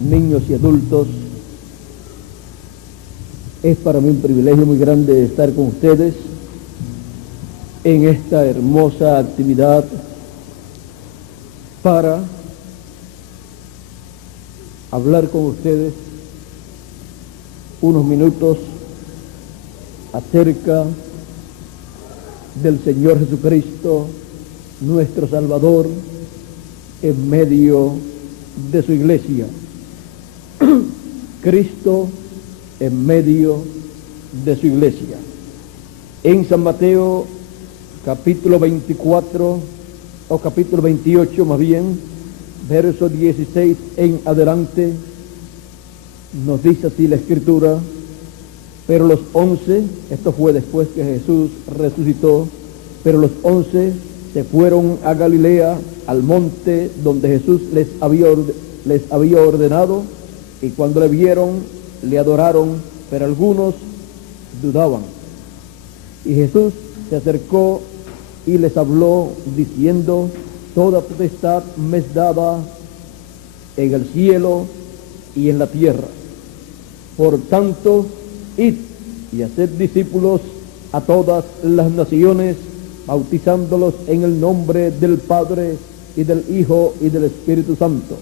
niños y adultos. Es para mí un privilegio muy grande estar con ustedes en esta hermosa actividad para hablar con ustedes unos minutos acerca del Señor Jesucristo, nuestro Salvador, en medio de su iglesia. Cristo en medio de su iglesia. En San Mateo, capítulo 24, o capítulo 28 más bien, verso 16 en adelante, nos dice así la Escritura: pero los 11, esto fue después que Jesús resucitó, pero los 11 se fueron a Galilea, al monte donde Jesús les había ordenado, y cuando le vieron, le adoraron, pero algunos dudaban. Y Jesús se acercó y les habló, diciendo: toda potestad me es dada en el cielo y en la tierra. Por tanto, id y haced discípulos a todas las naciones, bautizándolos en el nombre del Padre, y del Hijo, y del Espíritu Santo,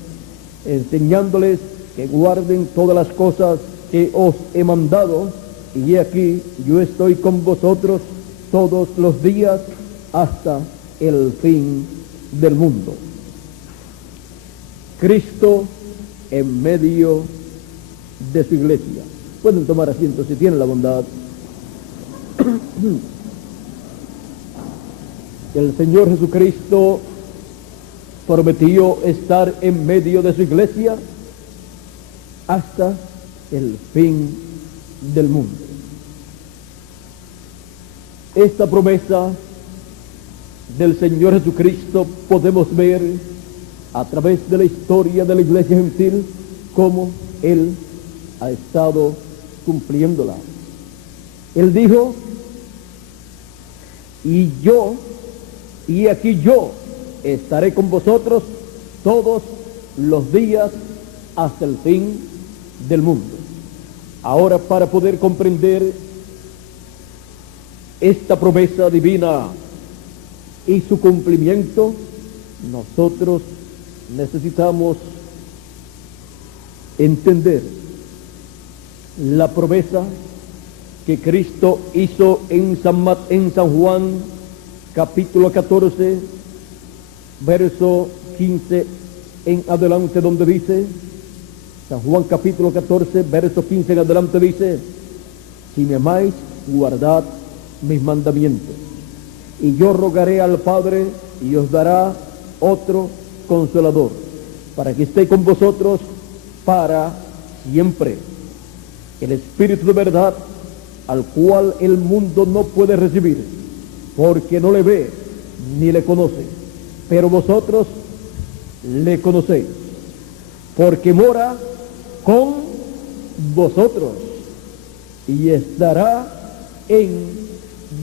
enseñándoles que guarden todas las cosas que os he mandado, y he aquí, yo estoy con vosotros todos los días hasta el fin del mundo. Cristo en medio de su iglesia. Pueden tomar asiento si tienen la bondad. El Señor Jesucristo prometió estar en medio de su iglesia hasta el fin del mundo. Esta promesa del Señor Jesucristo podemos ver a través de la historia de la iglesia gentil, cómo Él ha estado cumpliéndola. Él dijo: y aquí yo estaré con vosotros todos los días hasta el fin del mundo. Ahora, para poder comprender esta promesa divina y su cumplimiento, nosotros necesitamos entender la promesa que Cristo hizo en San Juan, capítulo 14, verso 15 en adelante, donde dice, San Juan capítulo 14, verso 15 en adelante dice: si me amáis, guardad mis mandamientos, y yo rogaré al Padre, y os dará otro Consolador, para que esté con vosotros para siempre, el Espíritu de verdad, al cual el mundo no puede recibir, porque no le ve ni le conoce, pero vosotros le conocéis, porque mora con vosotros y estará en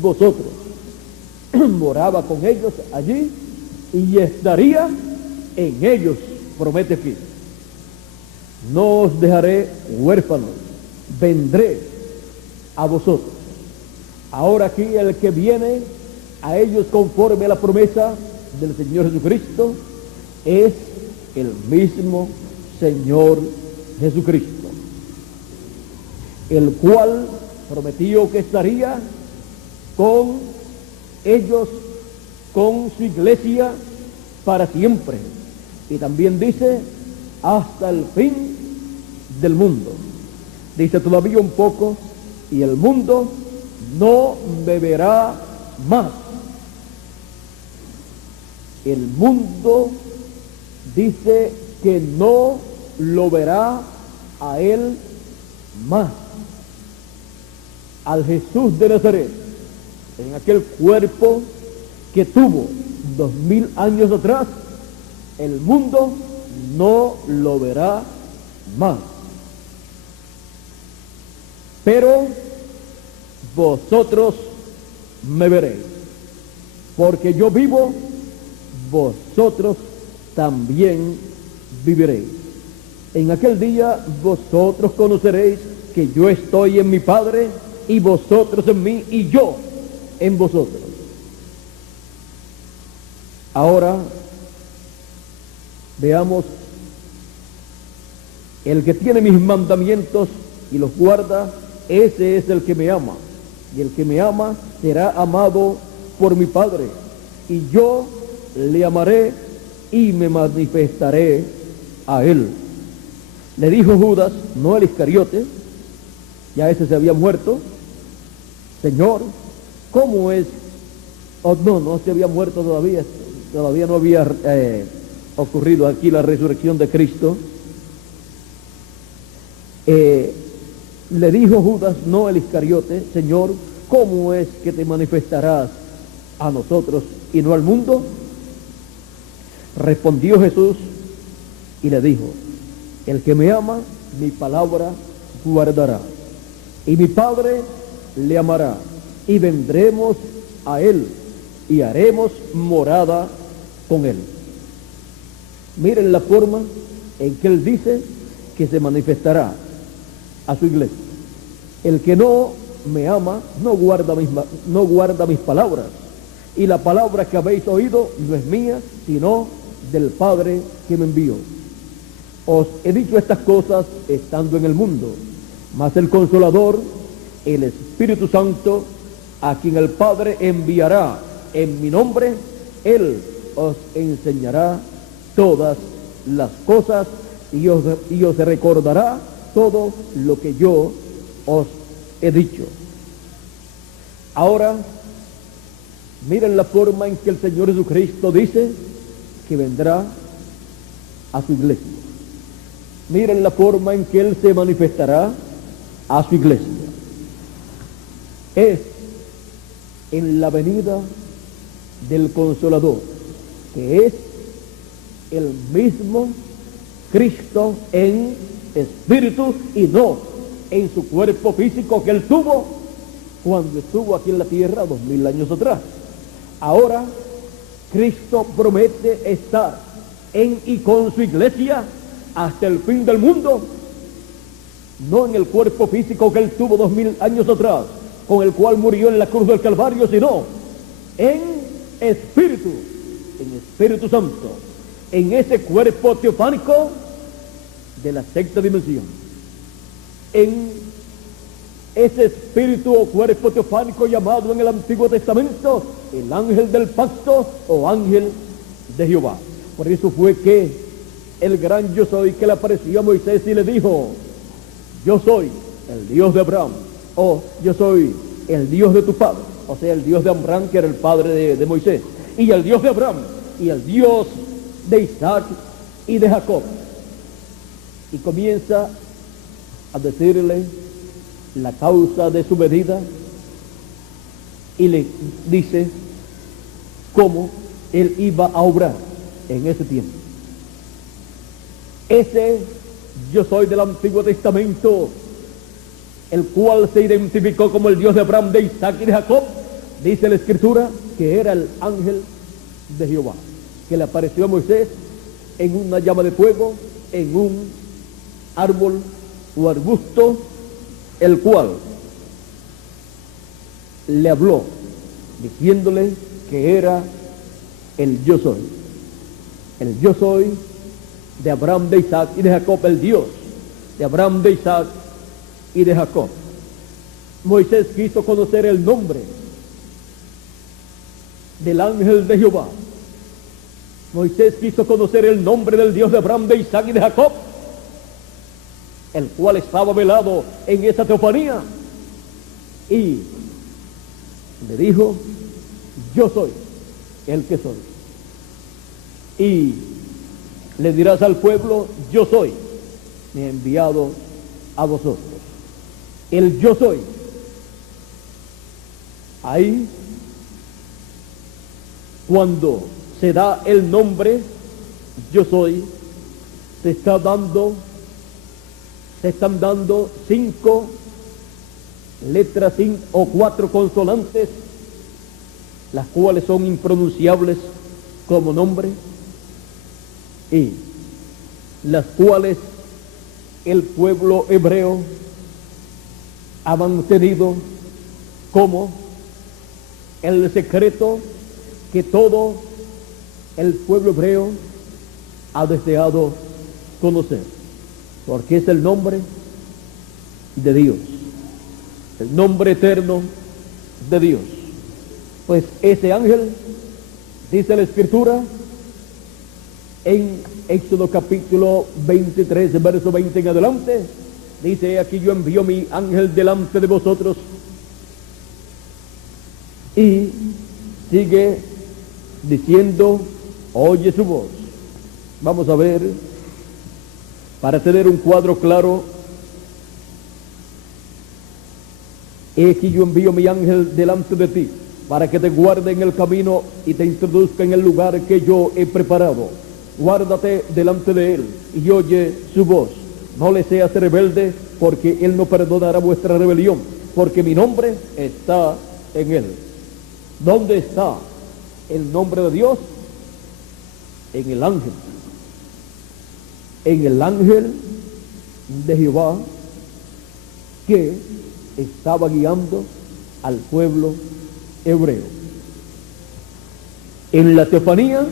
vosotros. Moraba con ellos allí y estaría en ellos, promete aquí. No os dejaré huérfanos, vendré a vosotros. Ahora aquí el que viene a ellos conforme a la promesa del Señor Jesucristo es el mismo Señor Jesucristo, el cual prometió que estaría con ellos, con su iglesia para siempre, y también dice hasta el fin del mundo. Dice todavía un poco: y el mundo no beberá más. El mundo dice que no lo verá a él más, al Jesús de Nazaret, en aquel cuerpo que tuvo 2000 años atrás. El mundo no lo verá más. Pero vosotros me veréis, porque yo vivo, vosotros también viviréis. En aquel día vosotros conoceréis que yo estoy en mi Padre, y vosotros en mí, y yo en vosotros. Ahora veamos: el que tiene mis mandamientos y los guarda, ese es el que me ama. Y el que me ama será amado por mi Padre, y yo le amaré y me manifestaré a él. Le dijo Judas, no el Iscariote, ya ese se había muerto: Señor, ¿cómo es? Oh, no se había muerto todavía no había ocurrido aquí la resurrección de Cristo. Le dijo Judas, no el Iscariote, Señor, ¿cómo es que te manifestarás a nosotros y no al mundo? Respondió Jesús y le dijo, el que me ama, mi palabra guardará, y mi Padre le amará, y vendremos a él, y haremos morada con él. Miren la forma en que él dice que se manifestará a su iglesia. El que no me ama no guarda mis palabras, y la palabra que habéis oído no es mía, sino del Padre que me envió. Os he dicho estas cosas estando en el mundo, mas el Consolador, el Espíritu Santo, a quien el Padre enviará en mi nombre, Él os enseñará todas las cosas y os recordará todo lo que yo os he dicho. Ahora, miren la forma en que el Señor Jesucristo dice que vendrá a su iglesia. Miren la forma en que Él se manifestará a su iglesia. Es en la venida del Consolador, que es el mismo Cristo en espíritu y no en su cuerpo físico que Él tuvo cuando estuvo aquí en la tierra 2000 años atrás. Ahora Cristo promete estar en y con su iglesia hasta el fin del mundo, no en el cuerpo físico que Él tuvo 2000 años atrás, con el cual murió en la cruz del Calvario, sino en Espíritu Santo, en ese cuerpo teofánico de la sexta dimensión, en ese espíritu o cuerpo teofánico llamado en el Antiguo Testamento el ángel del pacto o ángel de Jehová. Por eso fue que el gran yo soy que le apareció a Moisés y le dijo, yo soy el Dios de Abraham, o yo soy el Dios de tu padre, o sea, el Dios de Abraham, que era el padre de Moisés, y el Dios de Abraham, y el Dios de Isaac y de Jacob. Y comienza a decirle la causa de su venida, y le dice cómo él iba a obrar en ese tiempo. Ese yo soy del Antiguo Testamento, el cual se identificó como el Dios de Abraham, de Isaac y de Jacob, dice la Escritura que era el ángel de Jehová, que le apareció a Moisés en una llama de fuego, en un árbol o arbusto, el cual le habló diciéndole que era el yo soy de Abraham, de Isaac y de Jacob, el Dios de Abraham, de Isaac y de Jacob. Moisés quiso conocer el nombre del ángel de Jehová. Moisés quiso conocer el nombre del Dios de Abraham, de Isaac y de Jacob, el cual estaba velado en esa teofanía, y le dijo, yo soy el que soy. Y le dirás al pueblo, yo soy, me he enviado a vosotros. El yo soy. Ahí, cuando se da el nombre, yo soy, se están dando 5 letras o 4 consonantes, las cuales son impronunciables como nombre, y las cuales el pueblo hebreo ha mantenido como el secreto que todo el pueblo hebreo ha deseado conocer, porque es el nombre de Dios, el nombre eterno de Dios. Pues ese ángel, dice la Escritura en Éxodo capítulo 23, verso 20 en adelante, dice: aquí yo envío mi ángel delante de vosotros. Y sigue diciendo: oye su voz. Vamos a ver, para tener un cuadro claro: he aquí yo envío mi ángel delante de ti, para que te guarde en el camino y te introduzca en el lugar que yo he preparado. Guárdate delante de él y oye su voz. No le seas rebelde, porque él no perdonará vuestra rebelión, porque mi nombre está en él. ¿Dónde está el nombre de Dios? En el ángel. En el ángel de Jehová que estaba guiando al pueblo hebreo. En la teofanía,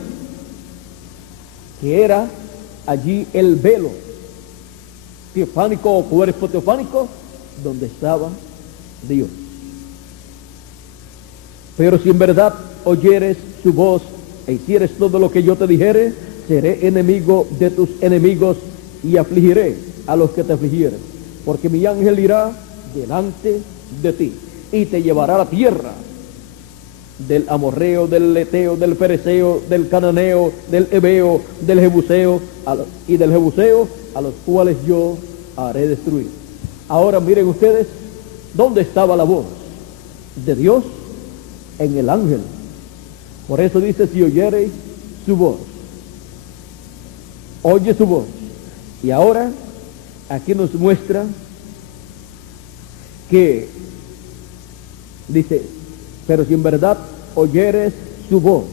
que era allí el velo teofánico o cuerpo teofánico, donde estaba Dios. Pero si en verdad oyeres su voz e hicieres todo lo que yo te dijere, seré enemigo de tus enemigos y afligiré a los que te afligieren, porque mi ángel irá delante de ti y te llevará a la tierra del amorreo, del eteo, del fereceo, del cananeo, del heveo, del jebuseo y del jebuseo, a los cuales yo haré destruir. Ahora miren ustedes, ¿dónde estaba la voz de Dios? En el ángel. Por eso dice: si oyereis su voz. Oye su voz. Y ahora aquí nos muestra que dice: pero si en verdad oyeres su voz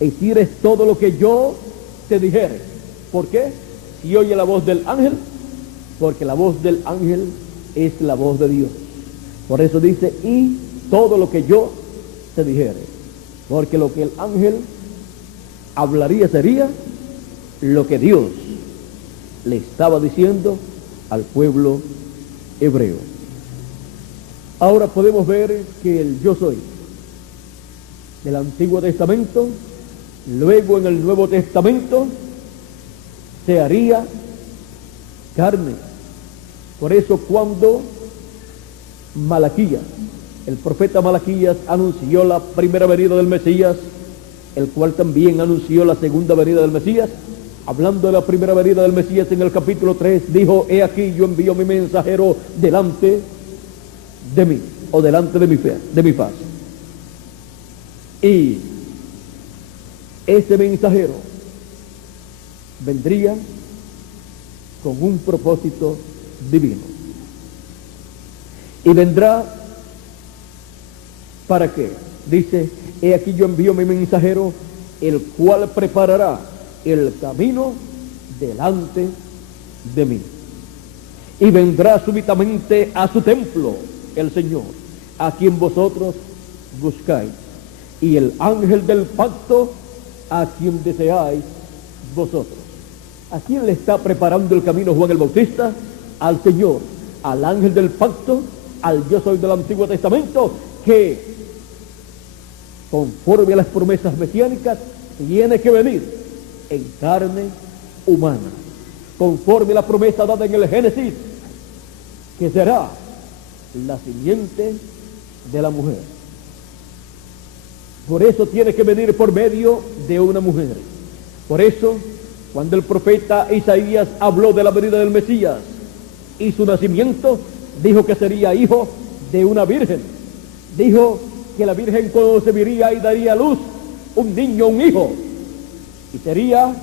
e hicieres todo lo que yo te dijere. ¿Por qué? Si oye la voz del ángel, porque la voz del ángel es la voz de Dios. Por eso dice: y todo lo que yo te dijere, porque lo que el ángel hablaría sería lo que Dios le estaba diciendo al pueblo hebreo. Ahora podemos ver que el yo soy del Antiguo Testamento, luego en el Nuevo Testamento se haría carne. Por eso cuando Malaquías, el profeta Malaquías, anunció la primera venida del Mesías, el cual también anunció la segunda venida del Mesías, hablando de la primera venida del Mesías en el capítulo 3, dijo: he aquí yo envío mi mensajero delante de mí, o delante de mi faz. Y ese mensajero vendría con un propósito divino. Y vendrá ¿para qué? Dice: he aquí yo envío mi mensajero, el cual preparará el camino delante de mí. Y vendrá súbitamente a su templo el Señor, a quien vosotros buscáis, y el ángel del pacto, a quien deseáis vosotros. ¿A quién le está preparando el camino Juan el Bautista? Al Señor, al ángel del pacto, al yo soy del Antiguo Testamento, que conforme a las promesas mesiánicas tiene que venir en carne humana, conforme a la promesa dada en el Génesis, que será la simiente de la mujer. Por eso tiene que venir por medio de una mujer. Por eso, cuando el profeta Isaías habló de la venida del Mesías y su nacimiento, dijo que sería hijo de una virgen. Dijo que la virgen concebiría y daría a luz un niño, un hijo, y sería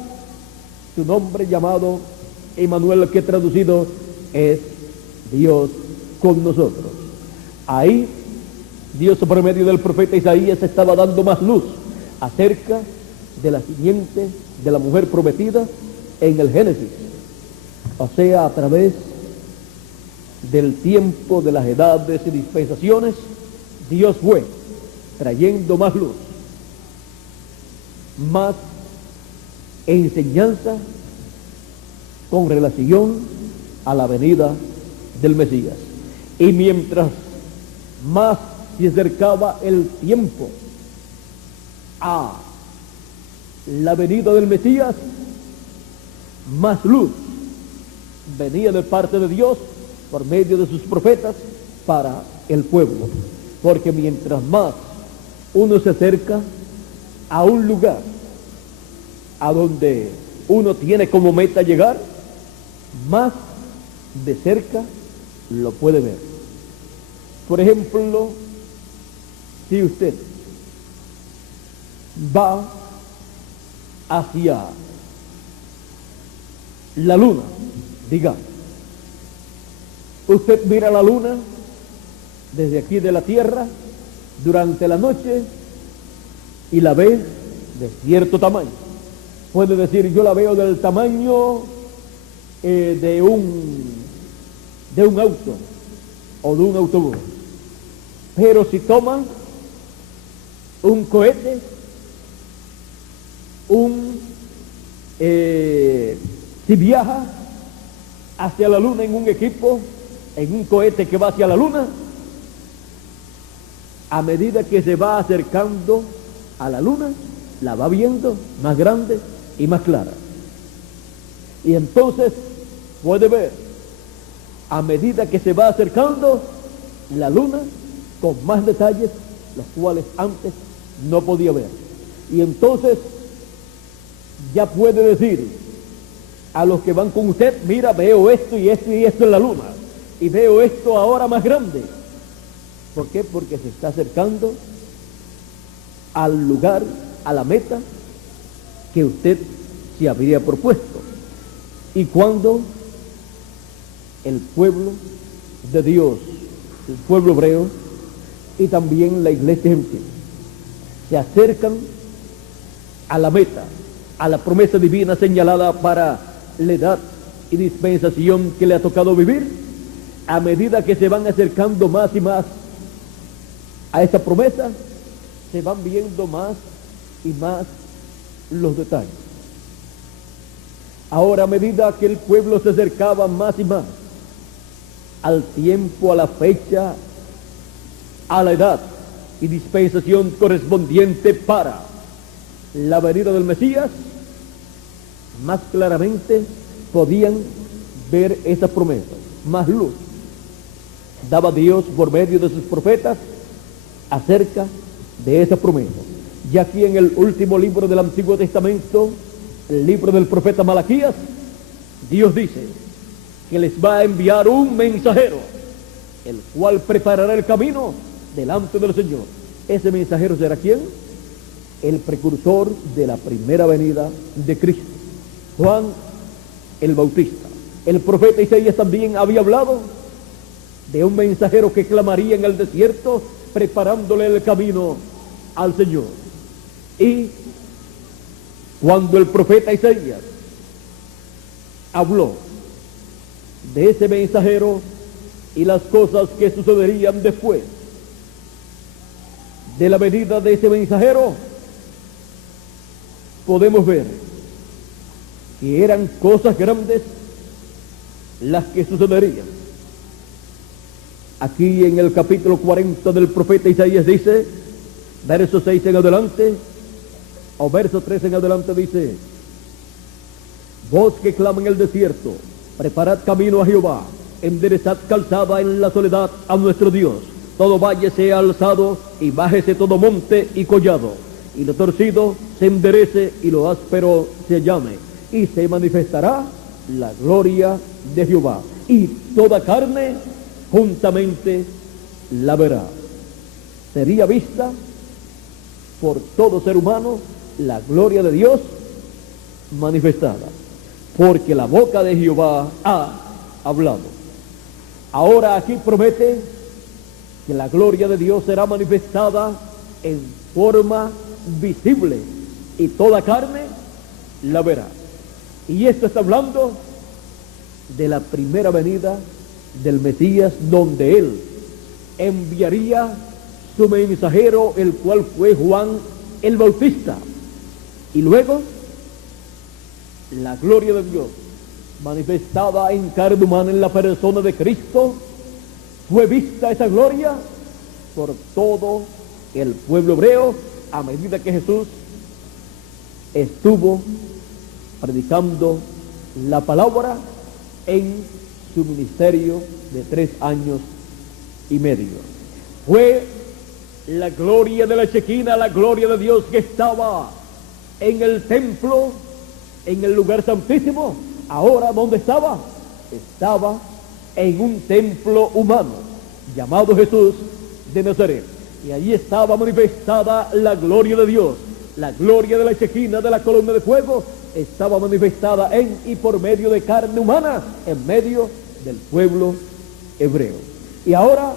su nombre llamado Emmanuel, que traducido es Dios con nosotros. Ahí Dios, por medio del profeta Isaías, estaba dando más luz acerca de la simiente de la mujer prometida en el Génesis. O sea, a través del tiempo, de las edades y dispensaciones, Dios fue trayendo más luz, más enseñanza con relación a la venida del Mesías. Y mientras más se acercaba el tiempo a la venida del Mesías, más luz venía de parte de Dios por medio de sus profetas para el pueblo. Porque mientras más uno se acerca a un lugar a donde uno tiene como meta llegar, más de cerca lo puede ver. Por ejemplo, si usted va hacia la luna, digamos, usted mira la luna desde aquí de la tierra durante la noche y la ve de cierto tamaño. Puede decir, yo la veo del tamaño de un auto o de un autobús. Pero si toman un cohete, si viaja hacia la luna en un equipo, en un cohete que va hacia la luna, a medida que se va acercando a la luna, la va viendo más grande y más clara. Y entonces puede ver, a medida que se va acercando, la luna con más detalles, los cuales antes no podía ver. Y entonces ya puede decir a los que van con usted, mira, veo esto y esto y esto en la luna, y veo esto ahora más grande. ¿Por qué? Porque se está acercando al lugar, a la meta que usted se habría propuesto. Y cuando el pueblo de Dios, el pueblo hebreo y también la iglesia gentil se acercan a la meta, a la promesa divina señalada para la edad y dispensación que le ha tocado vivir, a medida que se van acercando más y más a esa promesa, se van viendo más y más los detalles. Ahora, a medida que el pueblo se acercaba más y más al tiempo, a la fecha, a la edad y dispensación correspondiente para la venida del Mesías, más claramente podían ver esa promesa, más luz daba Dios por medio de sus profetas acerca de esa promesa. Y aquí en el último libro del Antiguo Testamento, el libro del profeta Malaquías, Dios dice que les va a enviar un mensajero, el cual preparará el camino delante del Señor. ¿Ese mensajero será quién? El precursor de la primera venida de Cristo, Juan el Bautista. El profeta Isaías también había hablado de un mensajero que clamaría en el desierto, preparándole el camino al Señor. Y cuando el profeta Isaías habló de ese mensajero y las cosas que sucederían después de la venida de ese mensajero, podemos ver que eran cosas grandes las que sucederían. Aquí en el capítulo 40 del profeta Isaías dice, verso 6 en adelante, o verso 3 en adelante, dice: voz que clama en el desierto, preparad camino a Jehová, enderezad calzada en la soledad a nuestro Dios. Todo valle sea alzado y bájese todo monte y collado, y lo torcido se enderece y lo áspero se llame, y se manifestará la gloria de Jehová, y toda carne juntamente la verá. Sería vista por todo ser humano la gloria de Dios manifestada, porque la boca de Jehová ha hablado. Ahora aquí promete que la gloria de Dios será manifestada en forma visible y toda carne la verá. Y esto está hablando de la primera venida del Mesías, donde él enviaría su mensajero, el cual fue Juan el Bautista. Y luego, la gloria de Dios, manifestada en carne humana en la persona de Cristo, fue vista esa gloria por todo el pueblo hebreo a medida que Jesús estuvo predicando la palabra en su ministerio de 3 años y medio. Fue la gloria de la Shekinah, la gloria de Dios que estaba en el templo, en el lugar santísimo. Ahora, ¿dónde estaba? Estaba en un templo humano llamado Jesús de Nazaret. Y allí estaba manifestada la gloria de Dios. La gloria de la Shekinah, de la columna de fuego, estaba manifestada en y por medio de carne humana, en medio del pueblo hebreo. Y ahora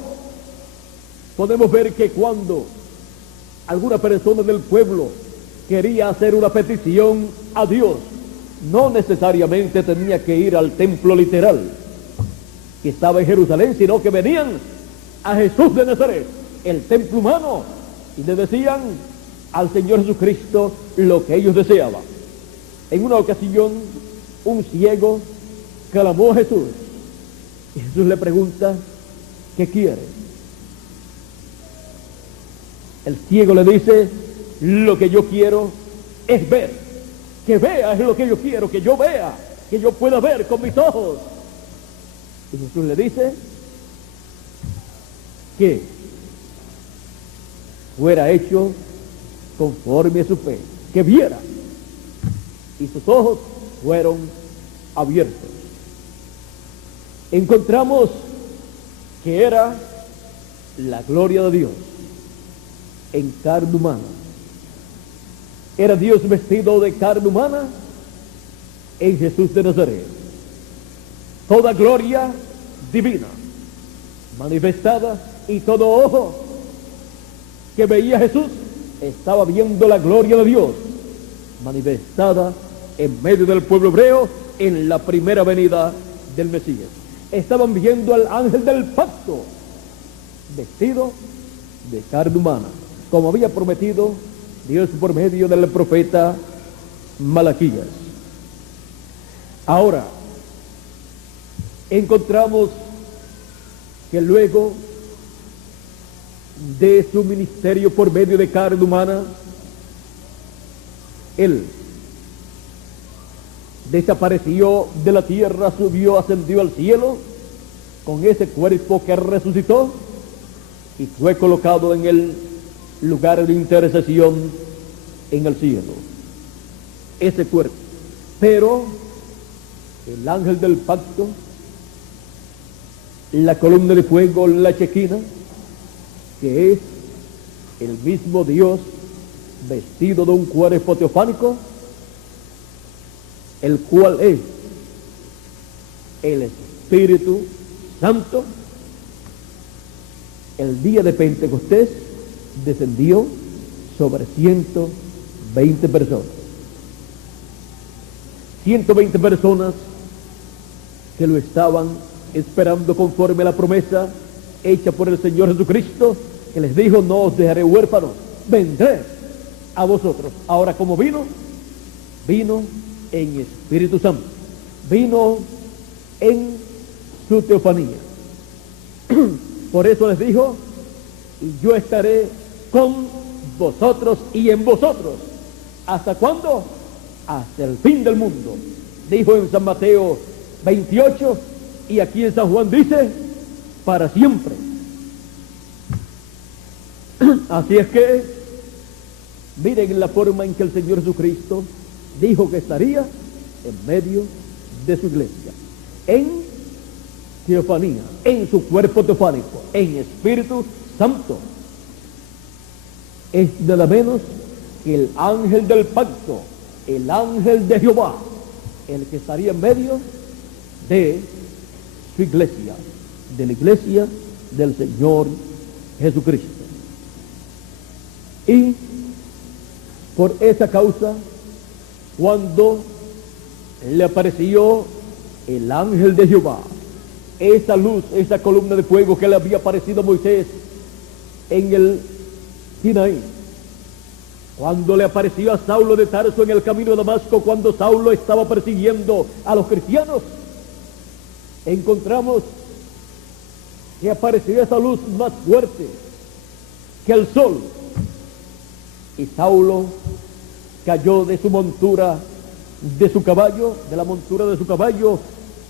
podemos ver que cuando alguna persona del pueblo quería hacer una petición a Dios, no necesariamente tenía que ir al templo literal que estaba en Jerusalén, sino que venían a Jesús de Nazaret, el templo humano, y le decían al Señor Jesucristo lo que ellos deseaban. En una ocasión, un ciego clamó a Jesús, y Jesús le pregunta: ¿qué quiere? El ciego le dice: lo que yo quiero es ver. Que vea es lo que yo quiero, que yo vea, que yo pueda ver con mis ojos. Y Jesús le dice que fuera hecho conforme a su fe, que viera, y sus ojos fueron abiertos. Encontramos que era la gloria de Dios en carne humana. Era Dios vestido de carne humana en Jesús de Nazaret. Toda gloria divina manifestada, y todo ojo que veía a Jesús estaba viendo la gloria de Dios manifestada en medio del pueblo hebreo en la primera venida del Mesías. Estaban viendo al ángel del pacto vestido de carne humana, como había prometido Dios por medio del profeta Malaquías. Ahora, encontramos que luego de su ministerio por medio de carne humana, él desapareció de la tierra, subió, ascendió al cielo con ese cuerpo que resucitó y fue colocado en el lugar de intercesión en el cielo. Ese cuerpo. Pero el ángel del pacto, la columna de fuego, la Shekinah, que es el mismo Dios vestido de un cuerpo teofánico, el cual es el Espíritu Santo, el día de Pentecostés descendió sobre 120 personas. 120 personas que lo estaban esperando conforme a la promesa hecha por el Señor Jesucristo, que les dijo: no os dejaré huérfanos, vendré a vosotros. Ahora, como vino en Espíritu Santo, vino en su teofanía. Por eso les dijo: y yo estaré con vosotros y en vosotros. ¿Hasta cuándo? Hasta el fin del mundo. Dijo en San Mateo 28, y aquí en San Juan dice: para siempre. Así es que miren la forma en que el Señor Jesucristo dijo que estaría en medio de su iglesia, en teofanía, en su cuerpo teofánico, en Espíritu Santo. Es nada menos que el ángel del pacto, el ángel de Jehová, el que estaría en medio de su iglesia, de la iglesia del Señor Jesucristo. Y por esa causa, cuando le apareció el ángel de Jehová, esa luz, esa columna de fuego que le había aparecido a Moisés en el Sinaí, cuando le apareció a Saulo de Tarso en el camino de Damasco, cuando Saulo estaba persiguiendo a los cristianos, encontramos que apareció esa luz más fuerte que el sol, y Saulo cayó de su montura, de su caballo, de la montura de su caballo,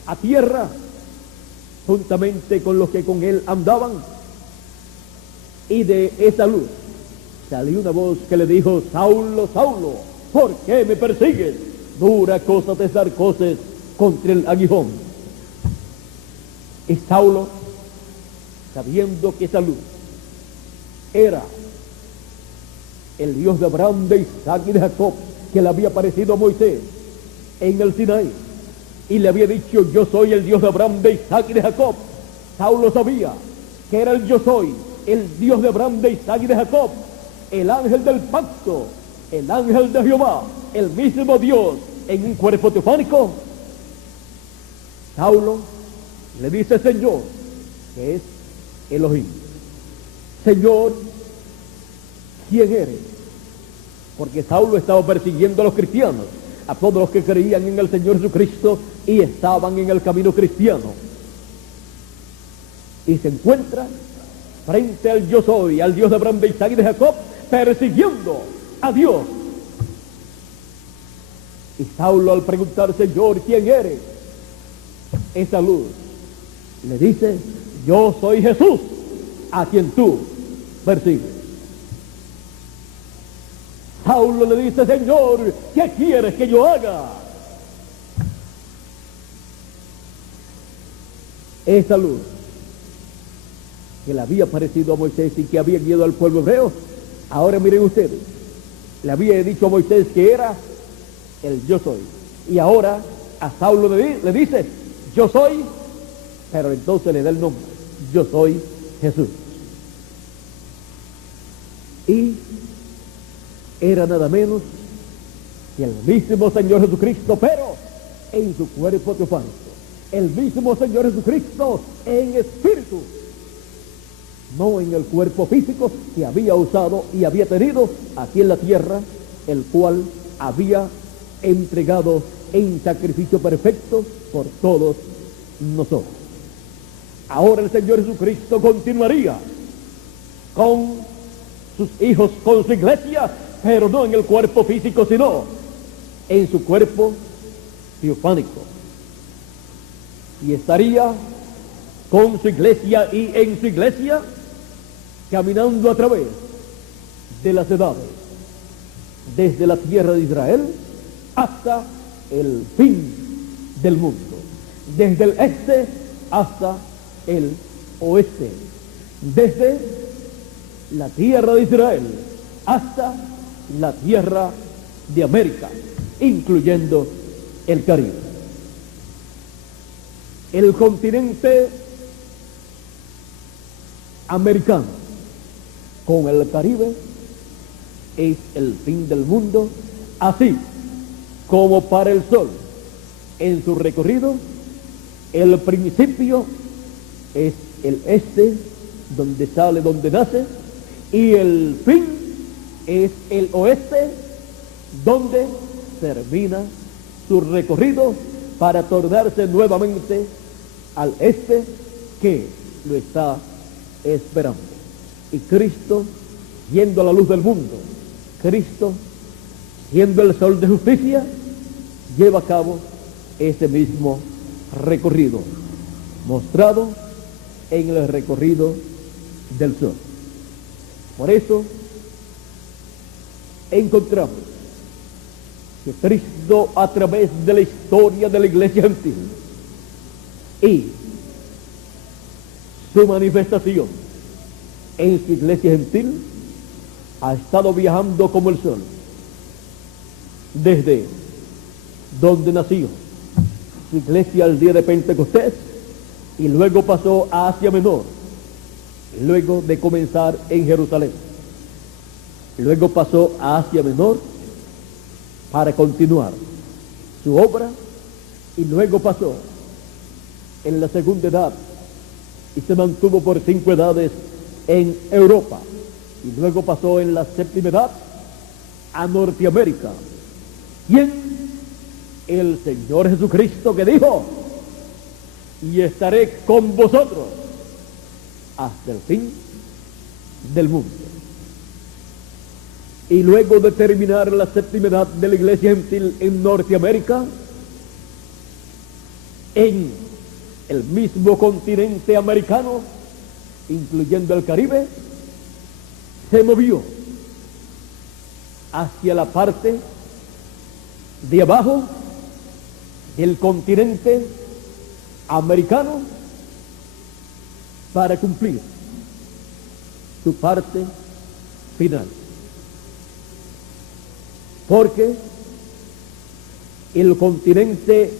a tierra, juntamente con los que con él andaban, y de esa luz salió una voz que le dijo: Saulo, Saulo, ¿por qué me persigues? Dura cosa te es dar cosas contra el aguijón. Y Saulo, sabiendo que esa luz era el Dios de Abraham, de Isaac y de Jacob, que le había aparecido a Moisés en el Sinaí, y le había dicho: yo soy el Dios de Abraham, de Isaac y de Jacob. Saulo sabía que era el yo soy, el Dios de Abraham, de Isaac y de Jacob, el ángel del pacto, el ángel de Jehová, el mismo Dios en un cuerpo teofánico. Saulo le dice: Señor, que es Elohim, Señor, ¿quién eres? Porque Saulo estaba persiguiendo a los cristianos, a todos los que creían en el Señor Jesucristo y estaban en el camino cristiano. Y se encuentra frente al yo soy, al Dios de Abraham, de Isaac y de Jacob, persiguiendo a Dios. Y Saulo, al preguntar: Señor, ¿quién eres? Esa luz le dice: yo soy Jesús, a quien tú persigues. Saulo le dice: Señor, ¿qué quieres que yo haga? Esa luz que le había parecido a Moisés y que había guiado al pueblo hebreo, ahora miren ustedes, le había dicho a Moisés que era el yo soy, y ahora a Saulo le dice: yo soy, pero entonces le da el nombre: yo soy Jesús. Y era nada menos que el mismo Señor Jesucristo, pero en su cuerpo teofánico, el mismo Señor Jesucristo en espíritu, no en el cuerpo físico que había usado y había tenido aquí en la tierra, el cual había entregado en sacrificio perfecto por todos nosotros. Ahora el Señor Jesucristo continuaría con sus hijos, con su iglesia, pero no en el cuerpo físico, sino en su cuerpo teofánico. Y estaría con su iglesia y en su iglesia, caminando a través de las edades, desde la tierra de Israel hasta el fin del mundo, desde el este hasta el oeste, desde la tierra de Israel hasta la tierra de América, incluyendo el Caribe. El continente americano con el Caribe es el fin del mundo, así como para el sol en su recorrido el principio es el este, donde sale, donde nace, y el fin es el oeste, donde termina su recorrido para tornarse nuevamente al este, que lo está esperando. Y Cristo, siendo la luz del mundo, Cristo, siendo el sol de justicia, lleva a cabo ese mismo recorrido, mostrado en el recorrido del sol. Por eso encontramos que Cristo, a través de la historia de la iglesia gentil y su manifestación en su iglesia gentil, ha estado viajando como el sol, desde donde nació su iglesia al día de Pentecostés, y luego pasó a Asia Menor, luego de comenzar en Jerusalén. Luego pasó a Asia Menor para continuar su obra, y luego pasó en la segunda edad y se mantuvo por 5 edades en Europa. Y luego pasó en la séptima edad a Norteamérica. ¿Quién? El Señor Jesucristo, que dijo: y estaré con vosotros hasta el fin del mundo. Y luego de terminar la séptima edad de la iglesia gentil en Norteamérica, en el mismo continente americano, incluyendo el Caribe, se movió hacia la parte de abajo del continente americano para cumplir su parte final. Porque el continente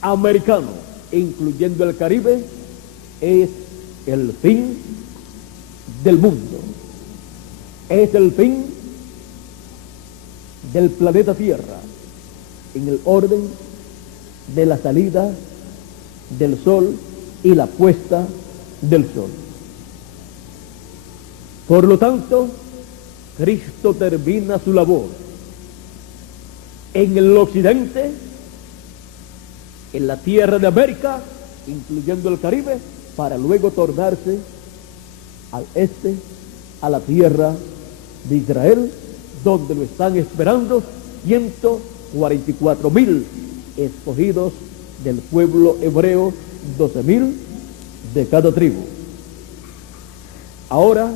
americano, incluyendo el Caribe, es el fin del mundo. Es el fin del planeta Tierra en el orden de la salida del sol y la puesta del sol. Por lo tanto, Cristo termina su labor en el occidente, en la tierra de América, incluyendo el Caribe, para luego tornarse al este, a la tierra de Israel, donde lo están esperando 144,000 escogidos del pueblo hebreo, 12,000 de cada tribu. Ahora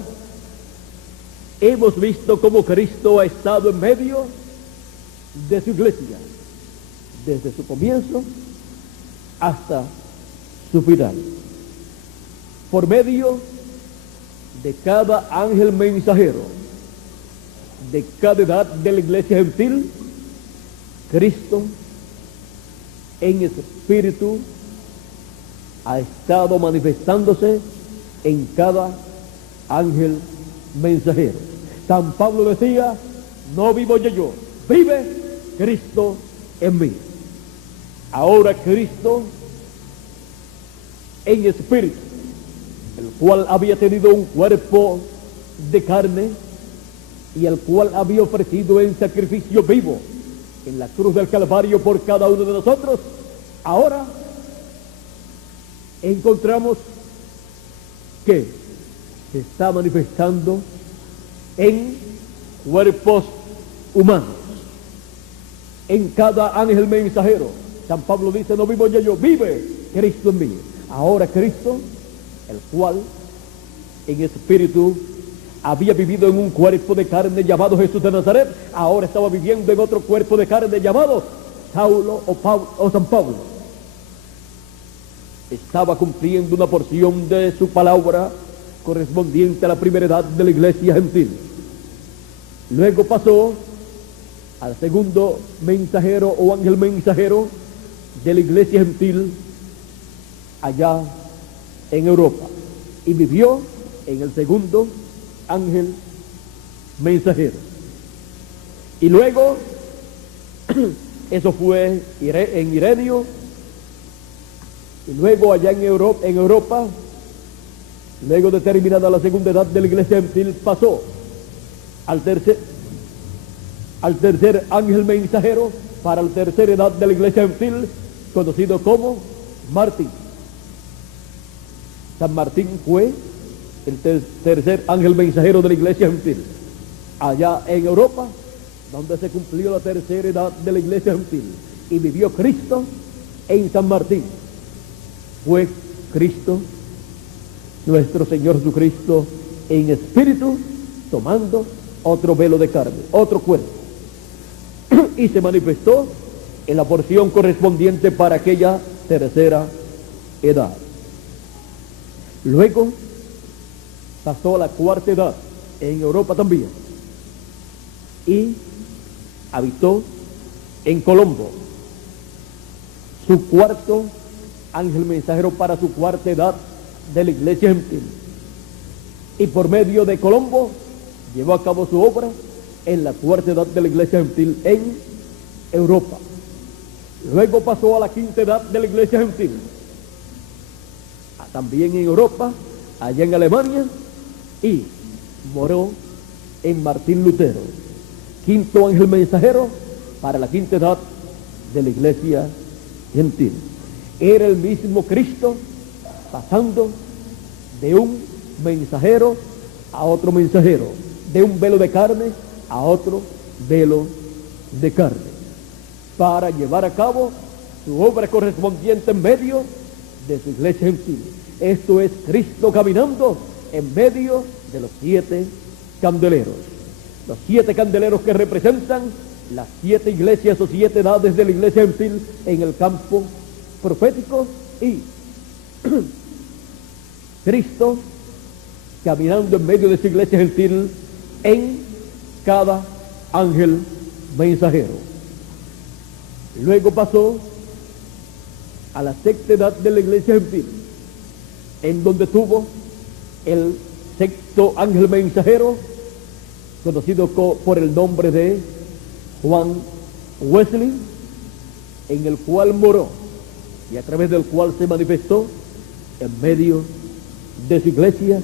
hemos visto cómo Cristo ha estado en medio de su iglesia, desde su comienzo hasta su final, por medio de cada ángel mensajero, de cada edad de la iglesia gentil. Cristo en espíritu ha estado manifestándose en cada ángel mensajero. San Pablo decía: no vivo yo, vive Cristo en mí. Ahora Cristo en espíritu, el cual había tenido un cuerpo de carne y el cual había ofrecido en sacrificio vivo en la cruz del Calvario por cada uno de nosotros, ahora encontramos que se está manifestando en cuerpos humanos, en cada ángel mensajero. San Pablo dice: no vivo yo, vive Cristo en mí. Ahora Cristo, el cual en espíritu había vivido en un cuerpo de carne llamado Jesús de Nazaret, ahora estaba viviendo en otro cuerpo de carne llamado Saulo o San Pablo. Estaba cumpliendo una porción de su palabra correspondiente a la primera edad de la iglesia gentil. Luego pasó al segundo mensajero o ángel mensajero de la iglesia gentil allá en Europa, y vivió en el segundo ángel mensajero. Y luego eso fue en Ireneo, y luego allá en Europa, luego de terminada la segunda edad de la iglesia gentil, pasó al tercer ángel mensajero para la tercera edad de la iglesia gentil, conocido como Martín. San Martín fue el tercer ángel mensajero de la iglesia gentil allá en Europa, donde se cumplió la tercera edad de la iglesia gentil, y vivió Cristo en San Martín. Fue Cristo, nuestro Señor Jesucristo, en espíritu, tomando otro velo de carne, otro cuerpo, y se manifestó en la porción correspondiente para aquella tercera edad. Luego pasó a la cuarta edad en Europa también, y habitó en Colombo, su cuarto ángel mensajero para su cuarta edad de la iglesia gentil, y por medio de Colombo llevó a cabo su obra en la cuarta edad de la iglesia gentil en Europa. Luego pasó a la quinta edad de la iglesia gentil, también en Europa, allá en Alemania, y moró en Martín Lutero, quinto ángel mensajero para la quinta edad de la iglesia gentil. Era el mismo Cristo pasando de un mensajero a otro mensajero, de un velo de carne a otro velo de carne, para llevar a cabo su obra correspondiente en medio de su iglesia gentil. Esto es Cristo caminando en medio de los 7 candeleros. Los 7 candeleros que representan las 7 iglesias o 7 edades de la iglesia gentil en el campo profético, y Cristo caminando en medio de su iglesia gentil en cada ángel mensajero. Luego pasó a la sexta edad de la iglesia gentil, en donde tuvo el sexto ángel mensajero, conocido por el nombre de Juan Wesley, en el cual moró y a través del cual se manifestó en medio de su iglesia,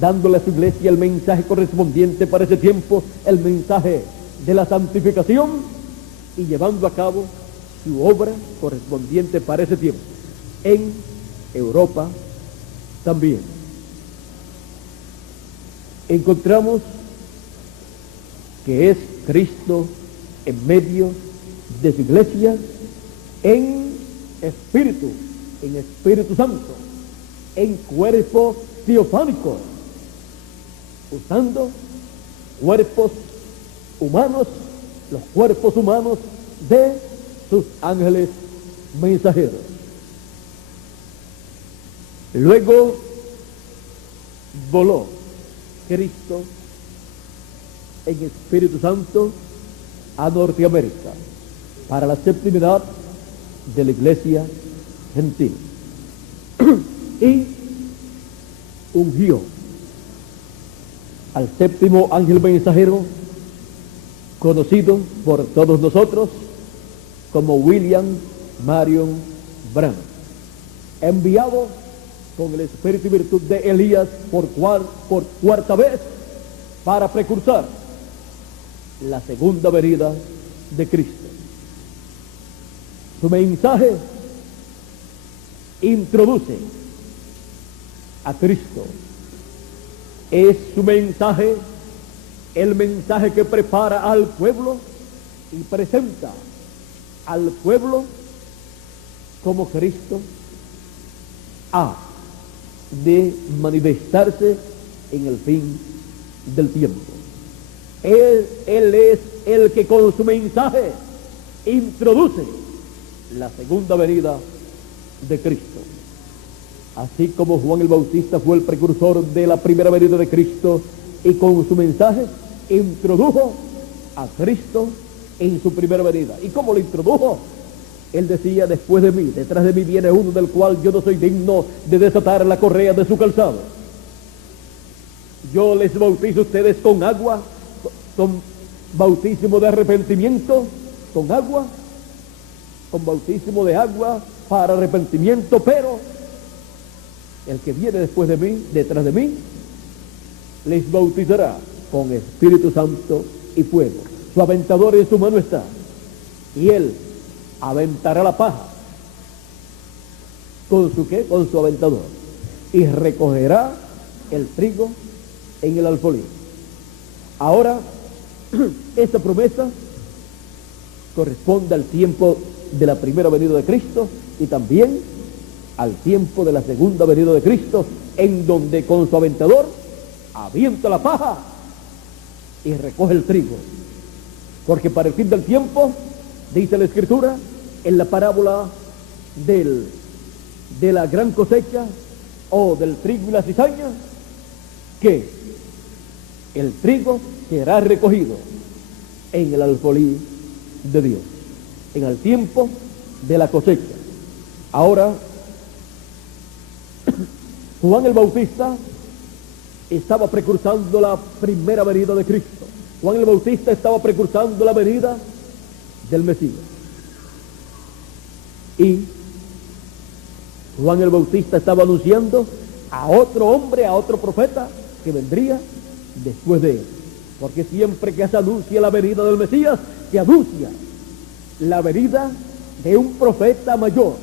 dándole a su iglesia el mensaje correspondiente para ese tiempo, el mensaje de la santificación, y llevando a cabo su obra correspondiente para ese tiempo en Europa también. Encontramos que es Cristo en medio de su iglesia en Espíritu Santo, en cuerpo teofánico, usando cuerpos humanos, los cuerpos humanos de sus ángeles mensajeros. Luego voló Cristo en Espíritu Santo a Norteamérica para la séptima edad de la iglesia gentil y ungió al séptimo ángel mensajero, conocido por todos nosotros como William Marion Branham, enviado con el espíritu y virtud de Elías por cuarta vez para precursar la segunda venida de Cristo. Su mensaje introduce a Cristo. Es su mensaje, el mensaje que prepara al pueblo y presenta al pueblo como Cristo ha de manifestarse en el fin del tiempo. Él es el que con su mensaje introduce la segunda venida de Cristo. Así como Juan el Bautista fue el precursor de la primera venida de Cristo y con su mensaje introdujo a Cristo en su primera venida. ¿Y cómo lo introdujo? Él decía: después de mí, detrás de mí viene uno del cual yo no soy digno de desatar la correa de su calzado. Yo les bautizo a ustedes con agua, con bautismo de arrepentimiento, con agua, con bautismo de agua para arrepentimiento, pero el que viene después de mí, detrás de mí, les bautizará con Espíritu Santo y fuego. Su aventador en su mano está, y él aventará la paja. ¿Con su qué? Con su aventador. Y recogerá el trigo en el alfolí. Ahora, esta promesa corresponde al tiempo de la primera venida de Cristo y también al tiempo de la segunda venida de Cristo, en donde con su aventador avienta la paja y recoge el trigo. Porque para el fin del tiempo, dice la Escritura, en la parábola de la gran cosecha o del trigo y la cizaña, que el trigo será recogido en el alfolí de Dios, en el tiempo de la cosecha. Ahora, Juan el Bautista estaba precursando la primera venida de Cristo. Juan el Bautista estaba precursando la venida del Mesías. Y Juan el Bautista estaba anunciando a otro hombre, a otro profeta que vendría después de él. Porque siempre que se anuncia la venida del Mesías, se anuncia la venida de un profeta mayor,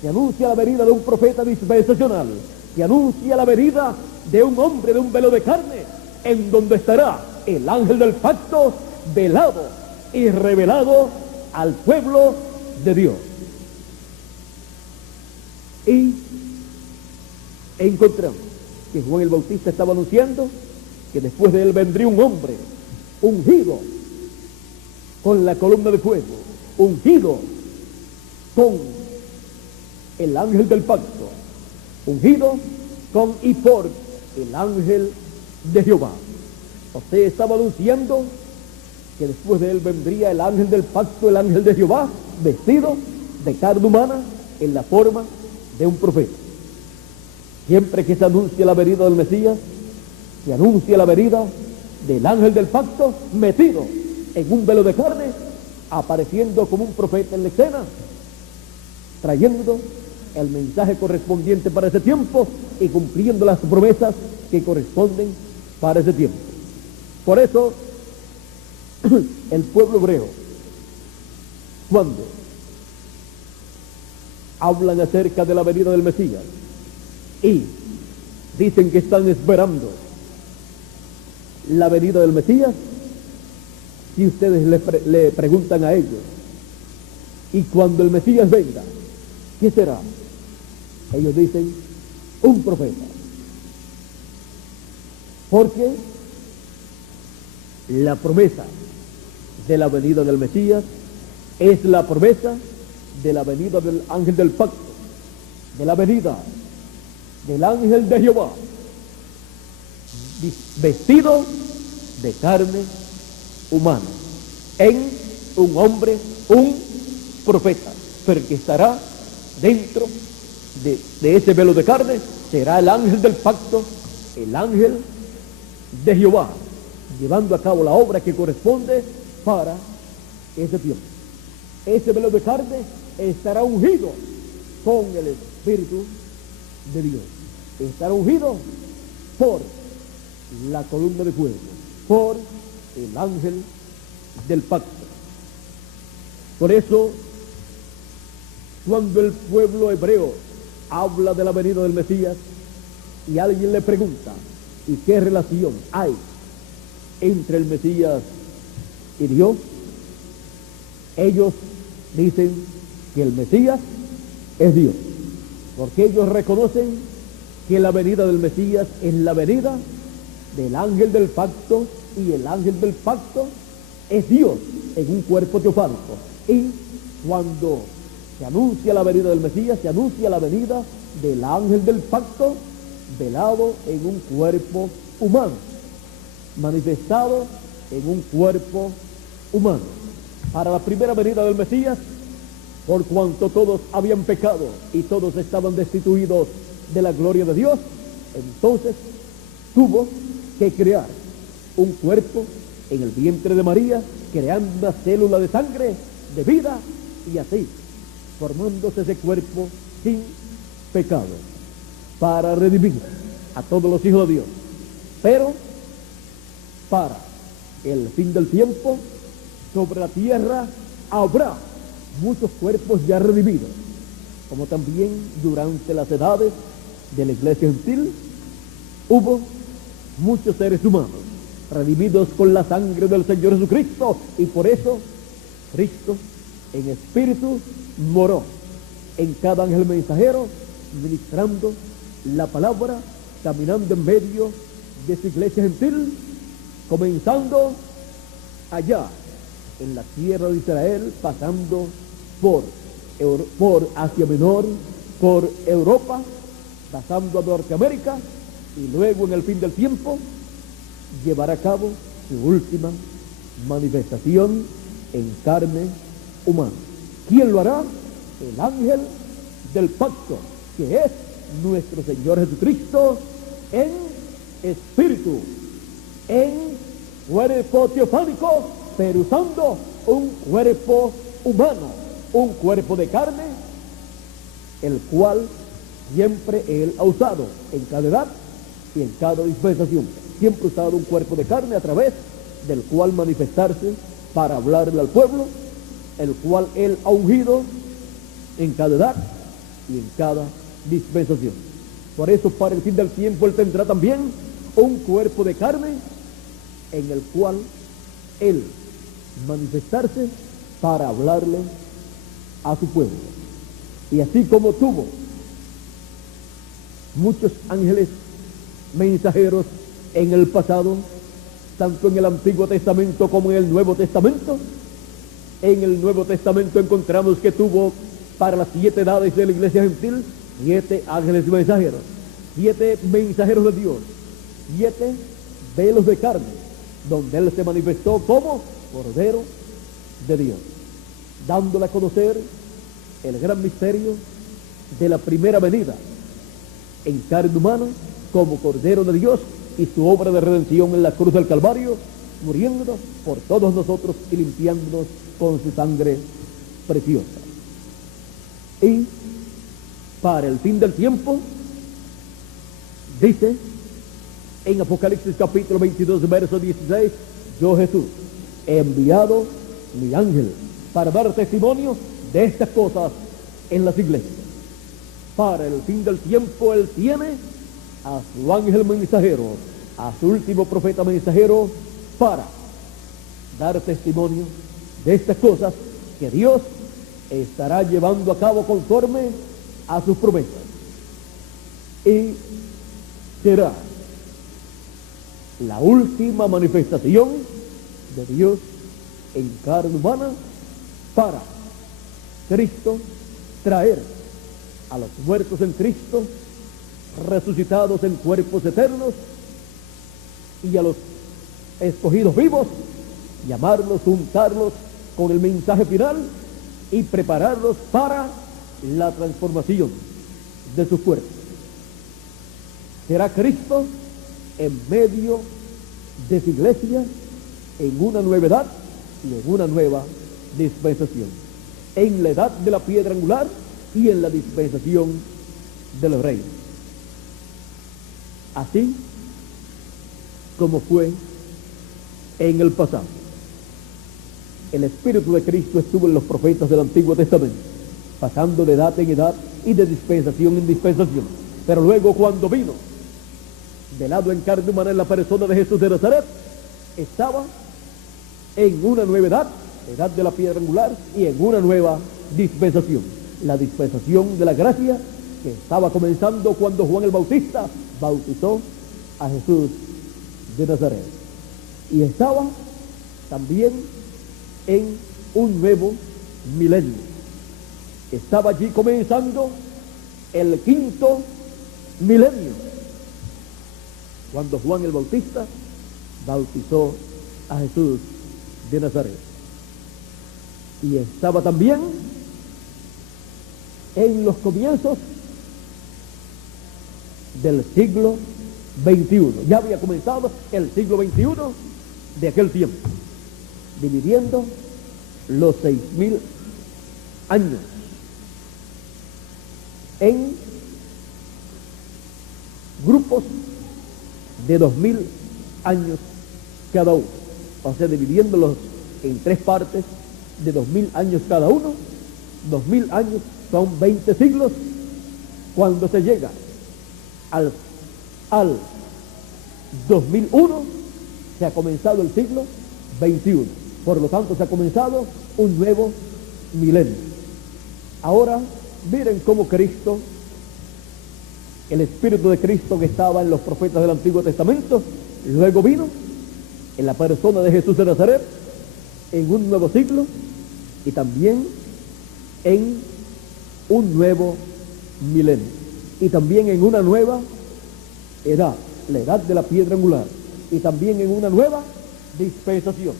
se anuncia la venida de un profeta dispensacional, se anuncia la venida de un hombre de un velo de carne, en donde estará el ángel del pacto velado y revelado al pueblo de Dios. Y encontramos que Juan el Bautista estaba anunciando que después de él vendría un hombre ungido con la columna de fuego, ungido con el ángel del pacto, ungido con y por el ángel de Jehová. Usted estaba anunciando que después de él vendría el ángel del pacto, el ángel de Jehová, vestido de carne humana en la forma de un profeta. Siempre que se anuncia la venida del Mesías, se anuncia la venida del ángel del pacto metido en un velo de carne, apareciendo como un profeta en la escena, trayendo el mensaje correspondiente para ese tiempo y cumpliendo las promesas que corresponden para ese tiempo. Por eso, el pueblo hebreo, cuando hablan acerca de la venida del Mesías y dicen que están esperando la venida del Mesías, si ustedes le preguntan a ellos, y cuando el Mesías venga, ¿qué será? Ellos dicen, un profeta. Porque la promesa de la venida del Mesías es la promesa de la venida del ángel del pacto, de la venida del ángel de Jehová, vestido de carne humana, en un hombre, un profeta, pero que estará dentro de ese velo de carne, será el ángel del pacto, el ángel de Jehová, llevando a cabo la obra que corresponde para ese tiempo. Ese velo de carne estará ungido con el Espíritu de Dios, estará ungido por la columna de fuego, por el ángel del pacto. Por eso, cuando el pueblo hebreo habla de la venida del Mesías y alguien le pregunta, ¿y qué relación hay entre el Mesías y Dios? Ellos dicen que el Mesías es Dios, porque ellos reconocen que la venida del Mesías es la venida del ángel del pacto, y el ángel del pacto es Dios en un cuerpo teofánico. Y cuando se anuncia la venida del Mesías, se anuncia la venida del ángel del pacto velado en un cuerpo humano, manifestado en un cuerpo humano. Para la primera venida del Mesías, por cuanto todos habían pecado y todos estaban destituidos de la gloria de Dios, entonces tuvo que crear un cuerpo en el vientre de María, creando una célula de sangre, de vida, y así formándose ese cuerpo sin pecado, para redimir a todos los hijos de Dios. Pero para el fin del tiempo, sobre la tierra habrá muchos cuerpos ya redimidos, como también durante las edades de la iglesia gentil hubo muchos seres humanos redimidos con la sangre del Señor Jesucristo, y por eso Cristo en espíritu moró en cada ángel mensajero, ministrando la palabra, caminando en medio de su iglesia gentil, comenzando allá en la tierra de Israel, pasando por Asia Menor, por Europa, pasando a Norteamérica, y luego en el fin del tiempo llevará a cabo su última manifestación en carne humana. ¿Quién lo hará? El ángel del pacto, que es nuestro Señor Jesucristo, en espíritu, en cuerpo teofánico, pero usando un cuerpo humano, un cuerpo de carne, el cual siempre Él ha usado en cada edad y en cada dispensación. Siempre ha usado un cuerpo de carne a través del cual manifestarse para hablarle al pueblo, el cual Él ha ungido en cada edad y en cada dispensación. Por eso, para el fin del tiempo, Él tendrá también un cuerpo de carne en el cual Él manifestarse para hablarle a su pueblo. Y así como tuvo muchos ángeles mensajeros en el pasado, tanto en el Antiguo Testamento como en el Nuevo Testamento, en el Nuevo Testamento encontramos que tuvo para las 7 edades de la iglesia gentil 7 ángeles mensajeros, 7 mensajeros de Dios, 7 velos de carne, donde Él se manifestó como Cordero de Dios, dándole a conocer el gran misterio de la primera venida en carne humana como Cordero de Dios y su obra de redención en la cruz del Calvario, muriéndonos por todos nosotros y limpiándonos con su sangre preciosa. Y para el fin del tiempo, dice en Apocalipsis capítulo 22, verso 16, yo Jesús he enviado mi ángel para dar testimonio de estas cosas en las iglesias. Para el fin del tiempo Él tiene a su ángel mensajero, a su último profeta mensajero, para dar testimonio de estas cosas que Dios estará llevando a cabo conforme a sus promesas. Y será la última manifestación de Dios en carne humana para Cristo traer a los muertos en Cristo, resucitados en cuerpos eternos, y a los escogidos vivos, llamarlos, juntarlos con el mensaje final y prepararlos para la transformación de sus cuerpos. Será Cristo en medio de su iglesia en una nueva edad y en una nueva dispensación, en la edad de la piedra angular y en la dispensación de los reinos. Así como fue en el pasado. El Espíritu de Cristo estuvo en los profetas del Antiguo Testamento, pasando de edad en edad y de dispensación en dispensación. Pero luego, cuando vino de lado en carne humana en la persona de Jesús de Nazaret, estaba en una nueva edad, edad de la piedra angular, y en una nueva dispensación, la dispensación de la gracia, que estaba comenzando cuando Juan el Bautista bautizó a Jesús de Nazaret. Y estaba también en un nuevo milenio. Estaba allí comenzando el 5.º milenio, cuando Juan el Bautista bautizó a Jesús de Nazaret. Y estaba también en los comienzos del siglo XXI. Ya había comenzado el siglo XXI de aquel tiempo, dividiendo los 6.000 años en grupos de 2.000 años cada uno. O sea, dividiéndolos en 3 partes de 2.000 años cada uno. 2.000 años son 20 siglos. Cuando se llega al 2001, se ha comenzado el siglo XXI. Por lo tanto, se ha comenzado un nuevo milenio. Ahora, miren cómo Cristo, el Espíritu de Cristo que estaba en los profetas del Antiguo Testamento, luego vino en la persona de Jesús de Nazaret en un nuevo siglo y también en un nuevo milenio y también en una nueva edad, la edad de la piedra angular, y también en una nueva dispensación,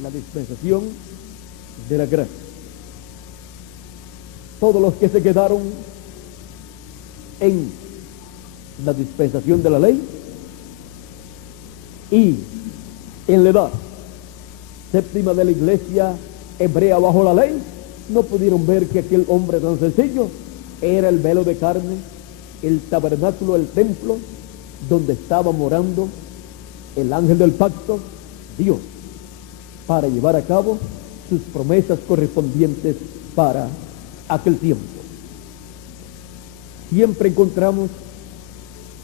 la dispensación de la gracia. Todos los que se quedaron en la dispensación de la ley y en la edad séptima de la iglesia hebrea bajo la ley, no pudieron ver que aquel hombre tan sencillo era el velo de carne el tabernáculo del templo donde estaba morando el ángel del pacto, Dios, para llevar a cabo sus promesas correspondientes para aquel tiempo. Siempre encontramos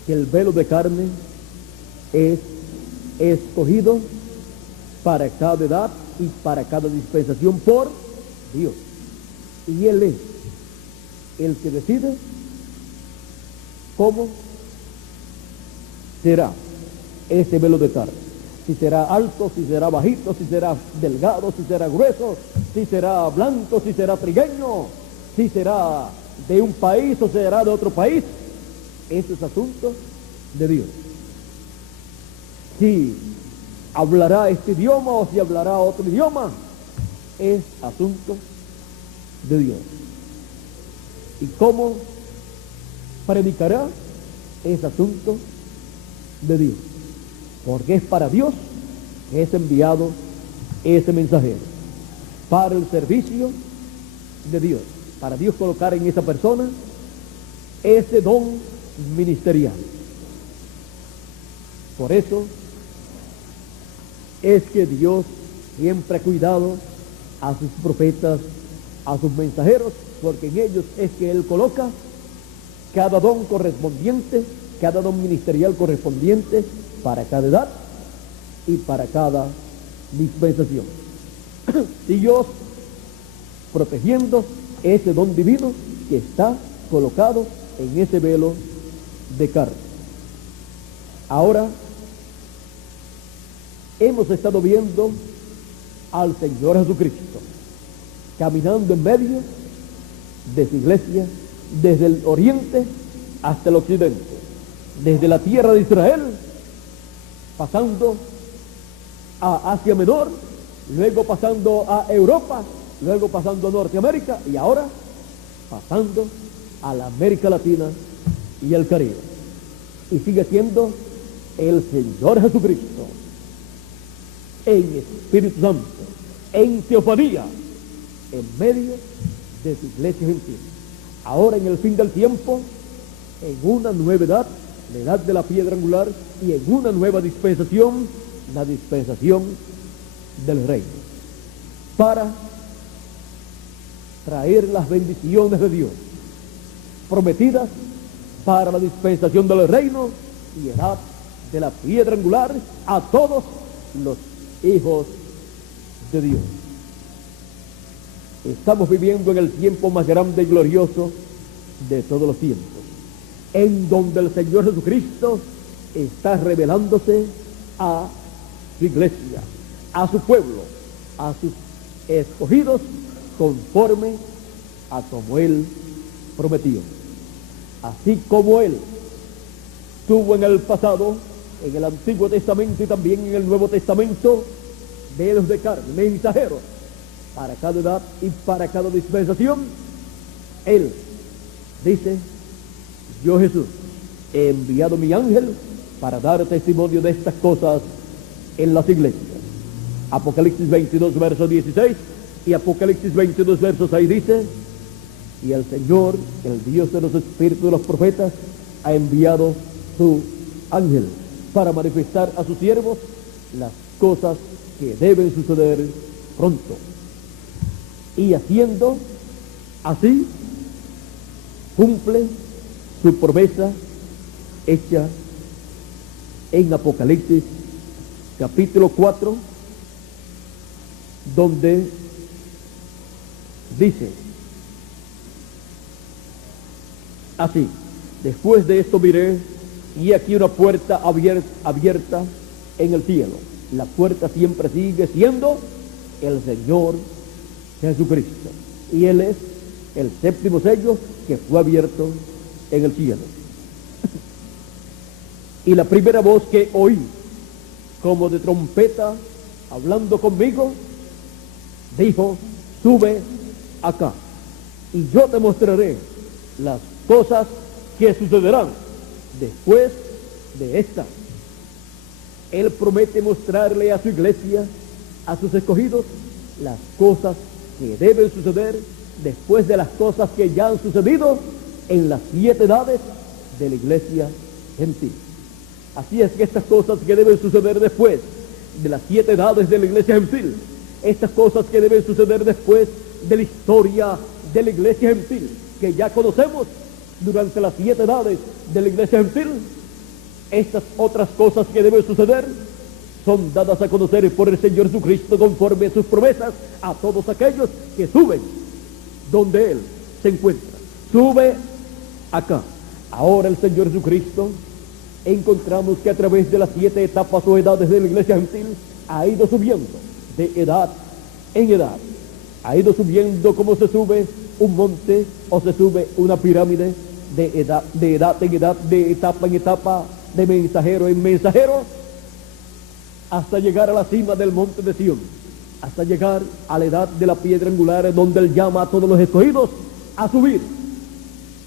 que el velo de carne es escogido para cada edad y para cada dispensación por Dios. Y Él es el que decide cómo será ese velo de carne. Si será alto, si será bajito, si será delgado, si será grueso, si será blanco, si será trigueño, si será de un país o será de otro país. Ese es asunto de Dios. Si hablará este idioma o si hablará otro idioma, es asunto de Dios. Y cómo predicará, es asunto de Dios. Porque es para Dios que es enviado ese mensajero, para el servicio de Dios, para Dios colocar en esa persona ese don ministerial. Por eso es que Dios siempre ha cuidado a sus profetas, a sus mensajeros, porque en ellos es que Él coloca cada don correspondiente, cada don ministerial correspondiente para cada edad y para cada dispensación. Dios protegiendo ese don divino que está colocado en ese velo de carne. Ahora hemos estado viendo al Señor Jesucristo caminando en medio de su iglesia desde el oriente hasta el occidente, desde la tierra de Israel, pasando a Asia Menor, luego pasando a Europa, luego pasando a Norteamérica y ahora pasando a la América Latina y el Caribe. Y sigue siendo el Señor Jesucristo en Espíritu Santo, en teofanía, en medio de su iglesia gentil. Ahora en el fin del tiempo, en una nueva edad, la edad de la piedra angular, y en una nueva dispensación, la dispensación del reino, para traer las bendiciones de Dios prometidas para la dispensación del reino y edad de la piedra angular a todos los hijos de Dios. Estamos viviendo en el tiempo más grande y glorioso de todos los tiempos, en donde el Señor Jesucristo está revelándose a su iglesia, a su pueblo, a sus escogidos, conforme a como Él prometió. Así como Él tuvo en el pasado, en el Antiguo Testamento y también en el Nuevo Testamento, velos de carne, mensajeros, para cada edad y para cada dispensación, Él dice: yo Jesús he enviado mi ángel para dar testimonio de estas cosas en las iglesias. Apocalipsis 22 verso 16 y Apocalipsis 22 verso 6 dice: y el Señor, el Dios de los espíritus de los profetas, ha enviado su ángel para manifestar a sus siervos las cosas que deben suceder pronto. Y haciendo así, cumple su promesa hecha en Apocalipsis capítulo 4, donde dice así: después de esto miré, y aquí una puerta abierta en el cielo. La puerta siempre sigue siendo el Señor Jesucristo, y Él es el séptimo sello que fue abierto en el cielo. Y la primera voz que oí, como de trompeta, hablando conmigo, dijo: sube acá, y yo te mostraré las cosas que sucederán después de esta. Él promete mostrarle a su iglesia, a sus escogidos, las cosas que deben suceder después de las cosas que ya han sucedido en las 7 edades de la iglesia gentil. Así es que estas cosas que deben suceder después de las 7 edades de la iglesia gentil, estas cosas que deben suceder después de la historia de la iglesia gentil, que ya conocemos durante las 7 edades de la iglesia gentil, estas otras cosas que deben suceder son dadas a conocer por el Señor Jesucristo conforme a sus promesas a todos aquellos que suben donde Él se encuentra. Sube acá. Ahora el Señor Jesucristo, encontramos que a través de las 7 etapas o edades de la iglesia gentil ha ido subiendo de edad en edad. Ha ido subiendo como se sube un monte o se sube una pirámide de edad en edad, de etapa en etapa, de mensajero en mensajero, hasta llegar a la cima del monte de Sión, hasta llegar a la edad de la piedra angular, donde Él llama a todos los escogidos a subir,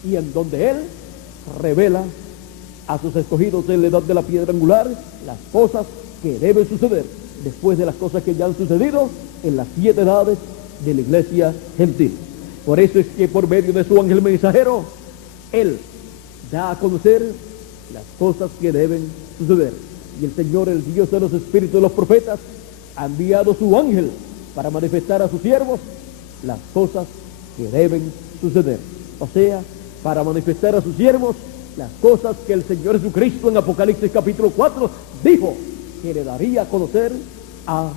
y en donde Él revela a sus escogidos en la edad de la piedra angular las cosas que deben suceder después de las cosas que ya han sucedido en las 7 edades de la iglesia gentil. Por eso es que por medio de su ángel mensajero, Él da a conocer las cosas que deben suceder. Y el Señor, el Dios de los espíritus de los profetas, ha enviado su ángel para manifestar a sus siervos las cosas que deben suceder. O sea, para manifestar a sus siervos las cosas que el Señor Jesucristo en Apocalipsis capítulo 4 dijo que le daría a conocer a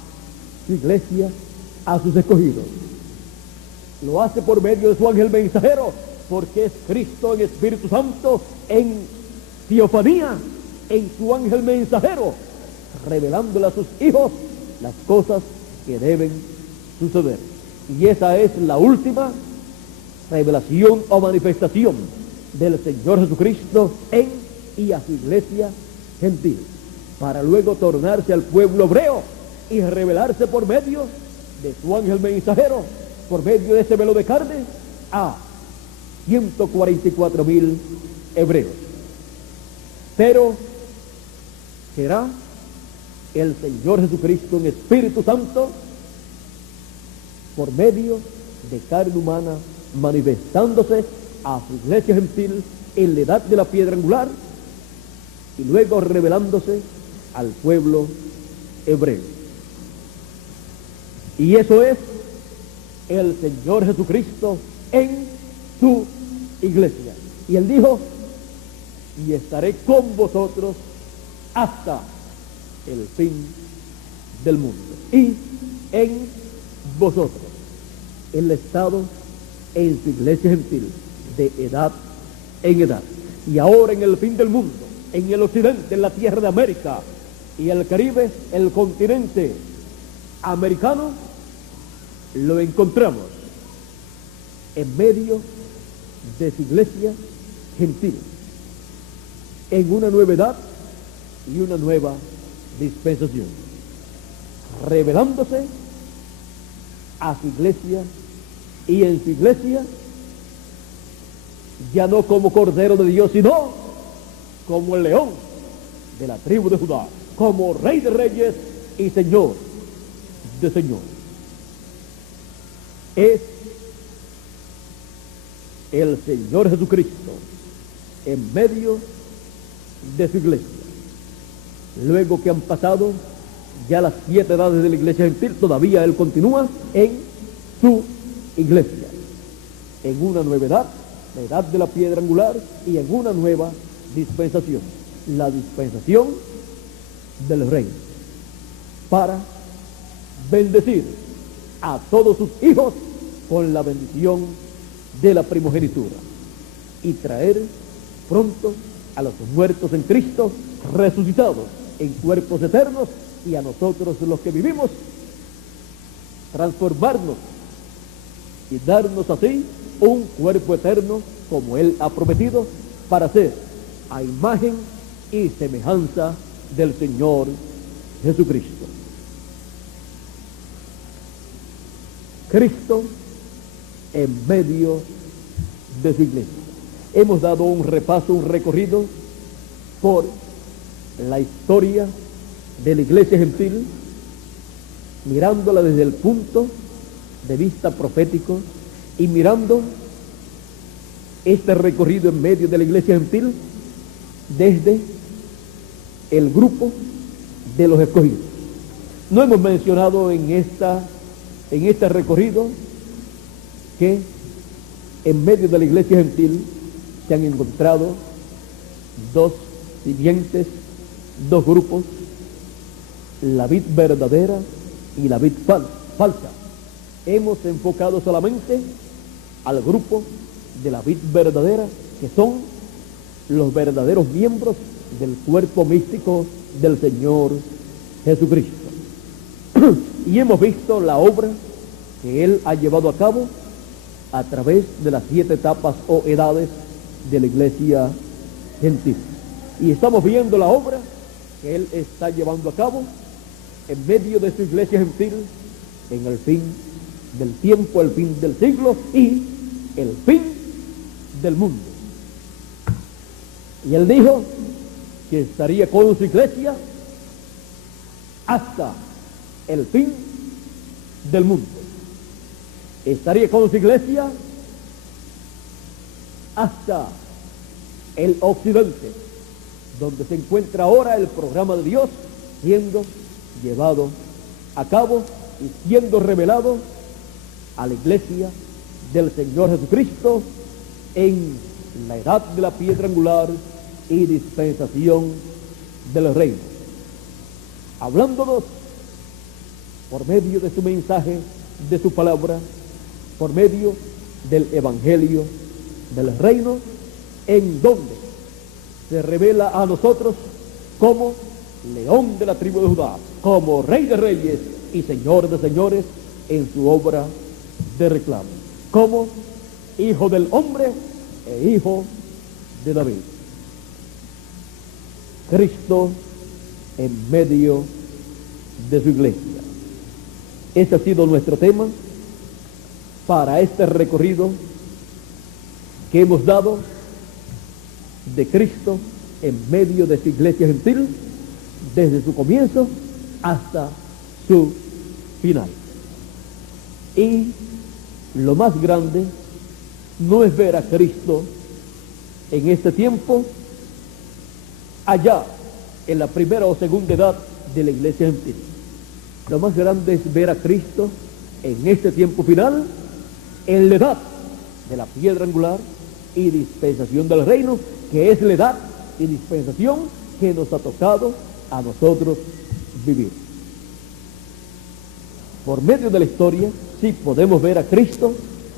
su iglesia, a sus escogidos. Lo hace por medio de su ángel mensajero, porque es Cristo en Espíritu Santo, en teofanía, en su ángel mensajero, revelándole a sus hijos las cosas que deben suceder. Y esa es la última revelación o manifestación del Señor Jesucristo en y a su iglesia gentil, para luego tornarse al pueblo hebreo y revelarse por medio de su ángel mensajero, por medio de ese velo de carne, a 144,000 hebreos. Pero será el Señor Jesucristo en Espíritu Santo, por medio de carne humana, manifestándose a su iglesia gentil en la edad de la piedra angular, y luego revelándose al pueblo hebreo. Y eso es el Señor Jesucristo en su iglesia. Y Él dijo: y estaré con vosotros hasta el fin del mundo. Y en vosotros, el estado en su iglesia gentil, de edad en edad. Y ahora en el fin del mundo, en el occidente, en la tierra de América y el Caribe, el continente americano, lo encontramos en medio de su iglesia gentil, en una nueva edad y una nueva dispensación, revelándose a su iglesia, y en su iglesia ya no como Cordero de Dios, sino como el león de la tribu de Judá, como Rey de reyes y Señor de señores. Es el Señor Jesucristo en medio de su iglesia. Luego que han pasado ya las 7 edades de la iglesia gentil, todavía Él continúa en su iglesia, en una nueva edad, la edad de la piedra angular, y en una nueva dispensación, la dispensación del reino, para bendecir a todos sus hijos con la bendición de la primogenitura, y traer pronto a los muertos en Cristo resucitados en cuerpos eternos, y a nosotros los que vivimos transformarnos y darnos así un cuerpo eterno como Él ha prometido, para ser a imagen y semejanza del Señor Jesucristo. Cristo en medio de su iglesia. Hemos dado un repaso, un recorrido por la historia de la iglesia gentil, mirándola desde el punto de vista profético, y mirando este recorrido en medio de la iglesia gentil desde el grupo de los escogidos. No hemos mencionado en este recorrido que en medio de la iglesia gentil se han encontrado dos simientes, dos grupos, la vid verdadera y la vid falsa. Hemos enfocado solamente al grupo de la vid verdadera, que son los verdaderos miembros del cuerpo místico del Señor Jesucristo. Y hemos visto la obra que Él ha llevado a cabo a través de las 7 etapas o edades de la iglesia gentil. Y estamos viendo la obra que Él está llevando a cabo en medio de su iglesia gentil en el fin del tiempo, el fin del siglo y el fin del mundo. Y Él dijo que estaría con su iglesia hasta el fin del mundo. Estaría con su iglesia hasta el occidente, donde se encuentra ahora el programa de Dios siendo llevado a cabo y siendo revelado a la iglesia del Señor Jesucristo en la edad de la piedra angular y dispensación del reino, hablándonos por medio de su mensaje, de su palabra, por medio del evangelio del reino, en donde se revela a nosotros como león de la tribu de Judá, como rey de reyes y señor de señores en su obra de reclamo, como hijo del hombre e hijo de David. Cristo en medio de su iglesia. Ese ha sido nuestro tema para este recorrido que hemos dado de Cristo en medio de su iglesia gentil, desde su comienzo hasta su final. Y lo más grande no es ver a Cristo en este tiempo allá en la primera o segunda edad de la iglesia gentil. Lo más grande es ver a Cristo en este tiempo final, en la edad de la piedra angular y dispensación del reino, que es la edad y dispensación que nos ha tocado a nosotros vivir. Por medio de la historia, sí podemos ver a Cristo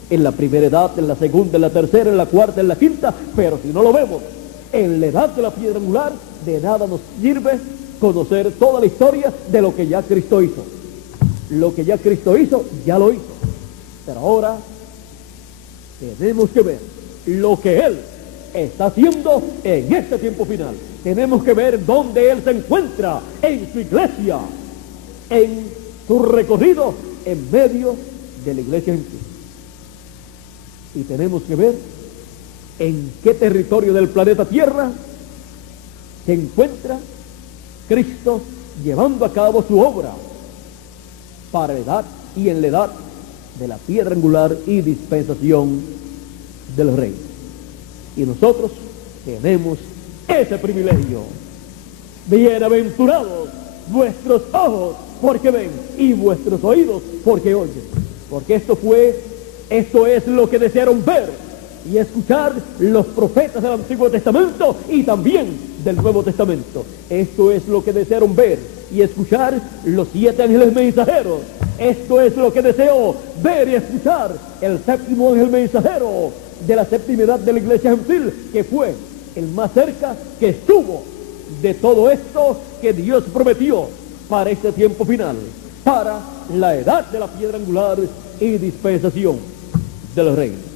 en la primera edad, en la segunda, en la tercera, en la cuarta, en la quinta, pero si no lo vemos en la edad de la piedra angular, de nada nos sirve conocer toda la historia de lo que ya Cristo hizo. Lo que ya Cristo hizo, ya lo hizo. Pero ahora tenemos que ver lo que Él está haciendo en este tiempo final. Tenemos que ver dónde Él se encuentra en su iglesia, en su recorrido en medio de la iglesia gentil. Y tenemos que ver en qué territorio del planeta Tierra se encuentra Cristo llevando a cabo su obra para la edad y en la edad de la piedra angular y dispensación del reino. Y nosotros tenemos ese privilegio. Bienaventurados vuestros ojos porque ven y vuestros oídos porque oyen, porque esto es lo que desearon ver y escuchar los profetas del Antiguo Testamento y también del Nuevo Testamento. Esto es lo que desearon ver y escuchar los 7 ángeles mensajeros. Esto es lo que deseó ver y escuchar el 7º ángel mensajero de la 7ª edad de la iglesia gentil, que fue el más cerca que estuvo de todo esto que Dios prometió para este tiempo final, para la edad de la piedra angular y dispensación del reino.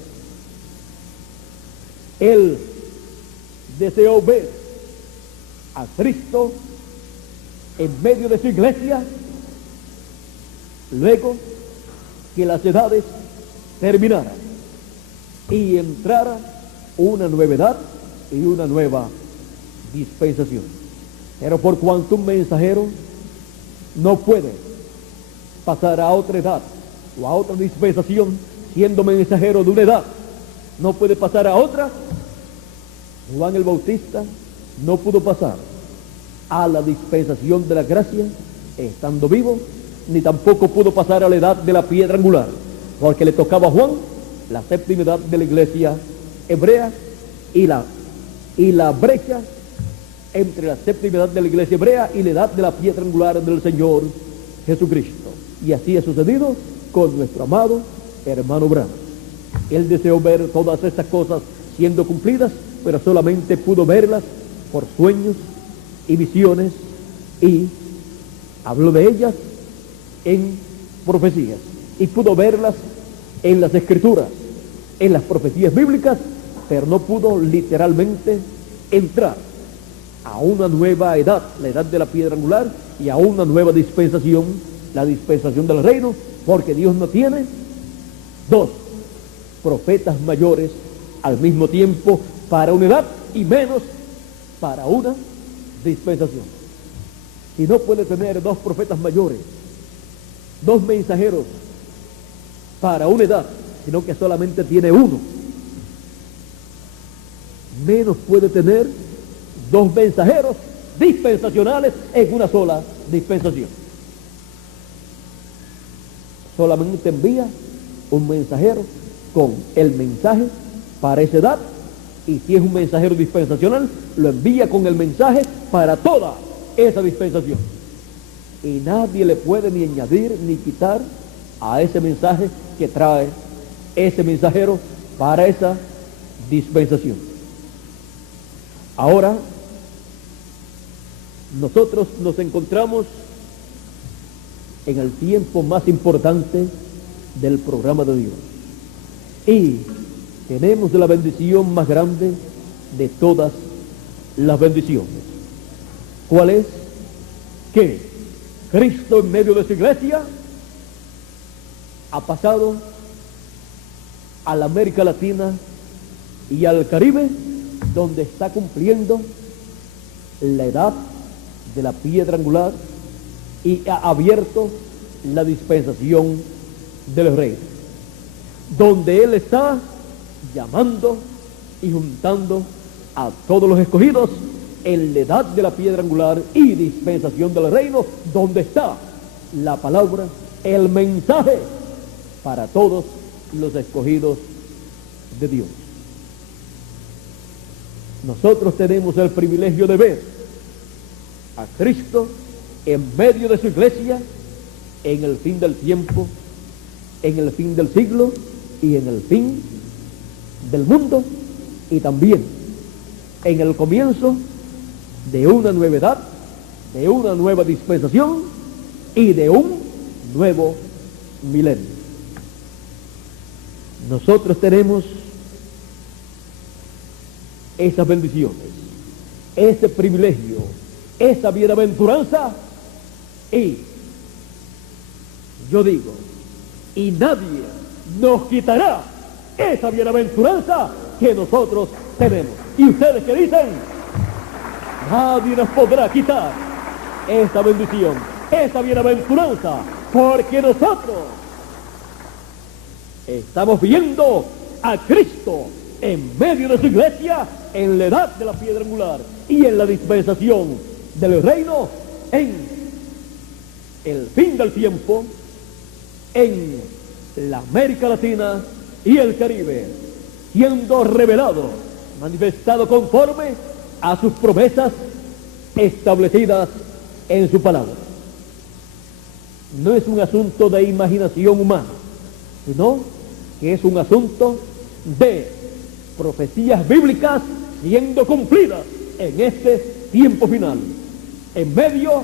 Él deseó ver a Cristo en medio de su iglesia luego que las edades terminaran y entrara una nueva edad y una nueva dispensación. Pero por cuanto un mensajero no puede pasar a otra edad o a otra dispensación siendo mensajero de una edad, no puede pasar a otra, Juan el Bautista no pudo pasar a la dispensación de la gracia estando vivo, ni tampoco pudo pasar a la edad de la piedra angular, porque le tocaba a Juan la séptima edad de la iglesia hebrea y la brecha entre la séptima edad de la iglesia hebrea y la edad de la piedra angular del Señor Jesucristo. Y así ha sucedido con nuestro amado hermano Branham. Él deseó ver todas estas cosas siendo cumplidas, pero solamente pudo verlas por sueños y visiones, y habló de ellas en profecías, y pudo verlas en las escrituras, en las profecías bíblicas, pero no pudo literalmente entrar a una nueva edad, la edad de la piedra angular, y a una nueva dispensación, la dispensación del reino, porque Dios no tiene dos profetas mayores al mismo tiempo para una edad y menos para una dispensación. Y no puede tener dos profetas mayores, dos mensajeros para una edad, sino que solamente tiene uno. Menos puede tener dos mensajeros dispensacionales en una sola dispensación. Solamente envía un mensajero con el mensaje para esa edad, y si es un mensajero dispensacional, lo envía con el mensaje para toda esa dispensación. Y nadie le puede ni añadir ni quitar a ese mensaje que trae ese mensajero para esa dispensación. Ahora, nosotros nos encontramos en el tiempo más importante del programa de Dios, y tenemos la bendición más grande de todas las bendiciones. ¿Cuál es? Que Cristo en medio de su iglesia ha pasado a la América Latina y al Caribe, donde está cumpliendo la edad de la piedra angular y ha abierto la dispensación del rey, donde Él está llamando y juntando a todos los escogidos en la edad de la piedra angular y dispensación del reino, donde está la palabra, el mensaje para todos los escogidos de Dios. Nosotros tenemos el privilegio de ver a Cristo en medio de su iglesia en el fin del tiempo, en el fin del siglo y en el fin del mundo, y también en el comienzo de una nueva edad, de una nueva dispensación y de un nuevo milenio. Nosotros tenemos esas bendiciones, ese privilegio, esa bienaventuranza, y yo digo, y nadie nos quitará esa bienaventuranza que nosotros tenemos. ¿Y ustedes qué dicen? Nadie nos podrá quitar esa bendición, esa bienaventuranza, porque nosotros estamos viendo a Cristo en medio de su iglesia, en la edad de la piedra angular y en la dispensación del reino, en el fin del tiempo, en la América Latina y el Caribe, siendo revelado, manifestado conforme a sus promesas establecidas en su palabra. No es un asunto de imaginación humana, sino que es un asunto de profecías bíblicas siendo cumplidas en este tiempo final, en medio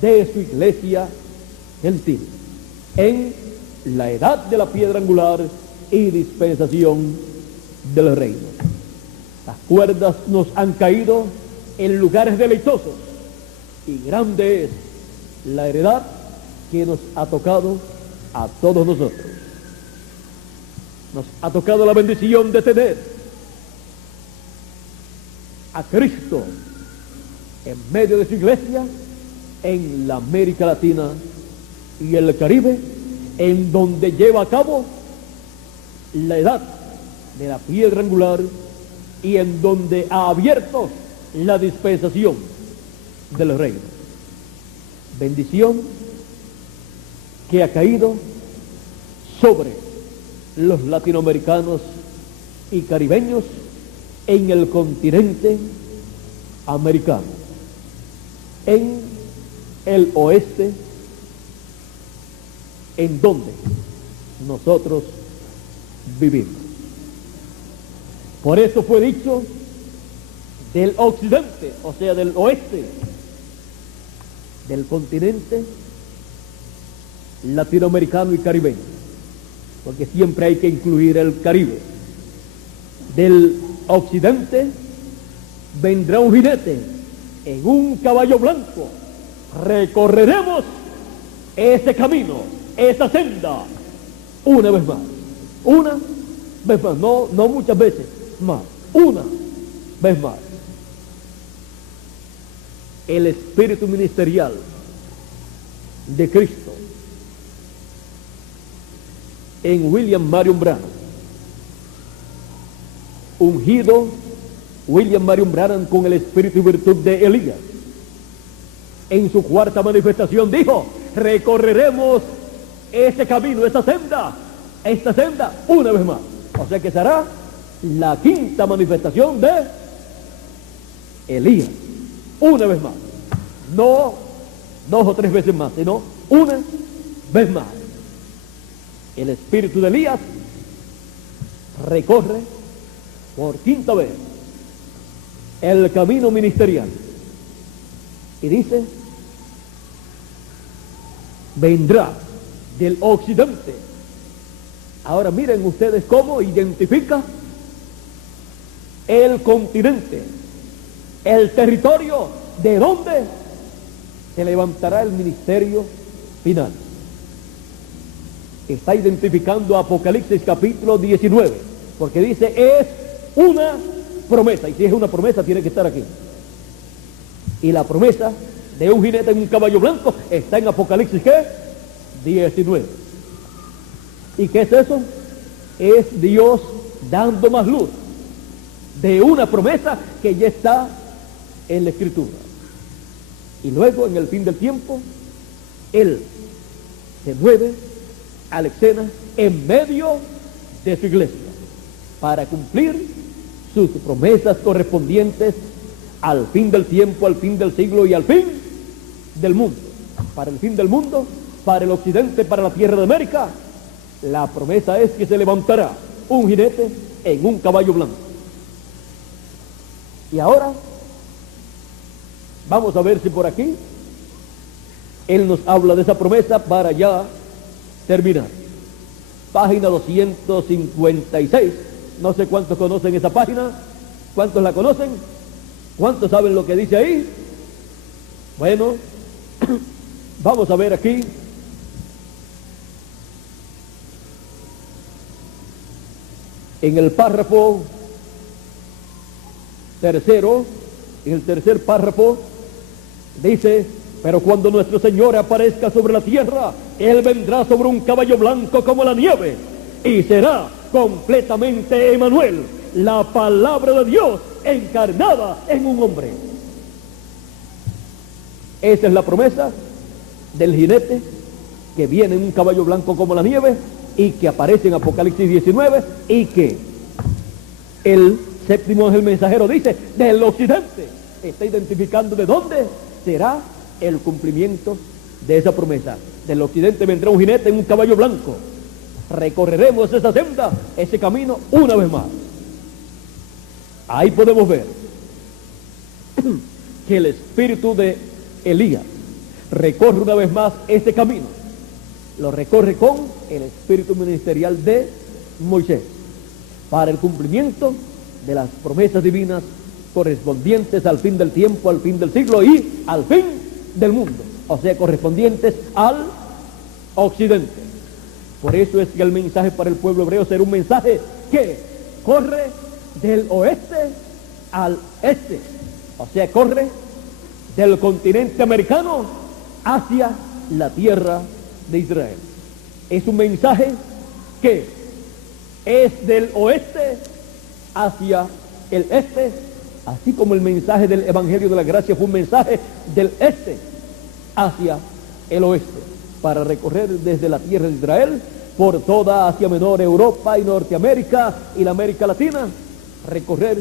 de su iglesia gentil, en la edad de la piedra angular y dispensación del reino. Las cuerdas nos han caído en lugares deleitosos, y grande es la heredad que nos ha tocado a todos nosotros. Nos ha tocado la bendición de tener a Cristo en medio de su iglesia en la América Latina y el Caribe, en donde lleva a cabo la edad de la piedra angular y en donde ha abierto la dispensación del reino. Bendición que ha caído sobre los latinoamericanos y caribeños en el continente americano, en el oeste, en donde nosotros vivimos. Por eso fue dicho del occidente, o sea, del oeste, del continente latinoamericano y caribeño, porque siempre hay que incluir el Caribe. Del occidente vendrá un jinete en un caballo blanco. Recorreremos ese camino, esa senda, una vez más, no muchas veces más, una vez más. El espíritu ministerial de Cristo en William Marion Branham, ungido William Marion Branham con el espíritu y virtud de Elías, en su cuarta manifestación dijo: recorreremos ese camino, esta senda una vez más. O sea que será la quinta manifestación de Elías, una vez más, no 2 o 3 veces más, sino una vez más. El espíritu de Elías recorre por quinta vez el camino ministerial y dice: vendrá del occidente. Ahora miren ustedes cómo identifica el continente, el territorio de donde se levantará el ministerio final. Está identificando Apocalipsis capítulo 19, porque dice: es una promesa, y si es una promesa tiene que estar aquí. Y la promesa de un jinete en un caballo blanco está en Apocalipsis ¿qué? 19. ¿Y qué es eso? Es Dios dando más luz de una promesa que ya está en la Escritura. Y luego, en el fin del tiempo, Él se mueve a la escena en medio de su iglesia para cumplir sus promesas correspondientes al fin del tiempo, al fin del siglo y al fin del mundo. Para el fin del mundo, para el occidente, para la tierra de América, la promesa es que se levantará un jinete en un caballo blanco. Y ahora vamos a ver si por aquí Él nos habla de esa promesa para ya terminar. Página 256. No sé cuántos conocen esa página. ¿Cuántos la conocen? ¿Cuántos saben lo que dice ahí? Bueno, vamos a ver aquí. En el párrafo tercero, en el tercer párrafo, dice: pero cuando nuestro Señor aparezca sobre la tierra, Él vendrá sobre un caballo blanco como la nieve, y será completamente Emmanuel, la palabra de Dios encarnada en un hombre. Esa es la promesa del jinete que viene en un caballo blanco como la nieve y que aparece en Apocalipsis 19, y que el séptimo ángel mensajero dice: del occidente. Está identificando de dónde será el cumplimiento de esa promesa. Del occidente vendrá un jinete en un caballo blanco. Recorreremos esa senda, ese camino una vez más. Ahí podemos ver que el espíritu de Elías recorre una vez más ese camino. Lo recorre con el espíritu ministerial de Moisés para el cumplimiento de las promesas divinas correspondientes al fin del tiempo, al fin del siglo y al fin del mundo, o sea, correspondientes al occidente. Por eso es que el mensaje para el pueblo hebreo será un mensaje que corre del oeste al este, o sea, corre del continente americano hacia la tierra de Israel. Es un mensaje que es del oeste hacia el este Así como el mensaje del Evangelio de la Gracia fue un mensaje del este hacia el oeste, para recorrer desde la tierra de Israel por toda Asia Menor, Europa y Norteamérica y la América Latina, recorrer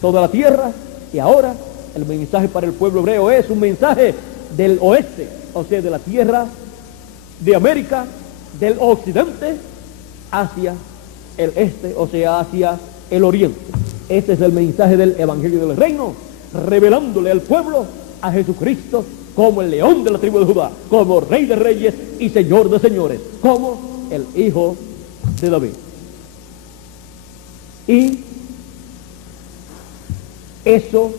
toda la tierra. Y ahora el mensaje para el pueblo hebreo es un mensaje del oeste, o sea, de la tierra de América, del occidente hacia el este, o sea, hacia el oriente. Este es el mensaje del Evangelio del Reino, revelándole al pueblo a Jesucristo como el león de la tribu de Judá, como Rey de Reyes y Señor de Señores, como el Hijo de David. Y eso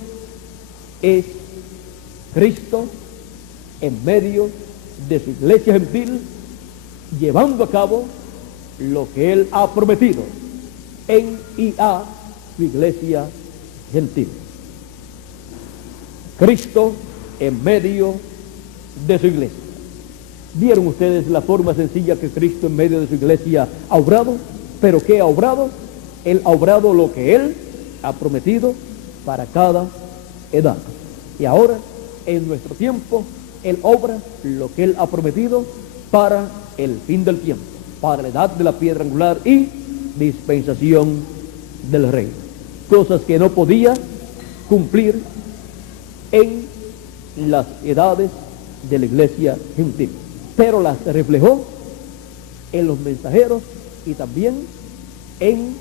es Cristo en medio de su iglesia gentil, llevando a cabo lo que Él ha prometido en y a su iglesia gentil. Cristo en medio de su iglesia. ¿Vieron ustedes la forma sencilla que Cristo en medio de su iglesia ha obrado? ¿Pero qué ha obrado? Él ha obrado lo que Él ha prometido para cada edad. Y ahora, en nuestro tiempo, Él obra lo que Él ha prometido para el fin del tiempo, para la edad de la piedra angular y dispensación del reino. Cosas que no podía cumplir en las edades de la iglesia gentil, pero las reflejó en los mensajeros y también en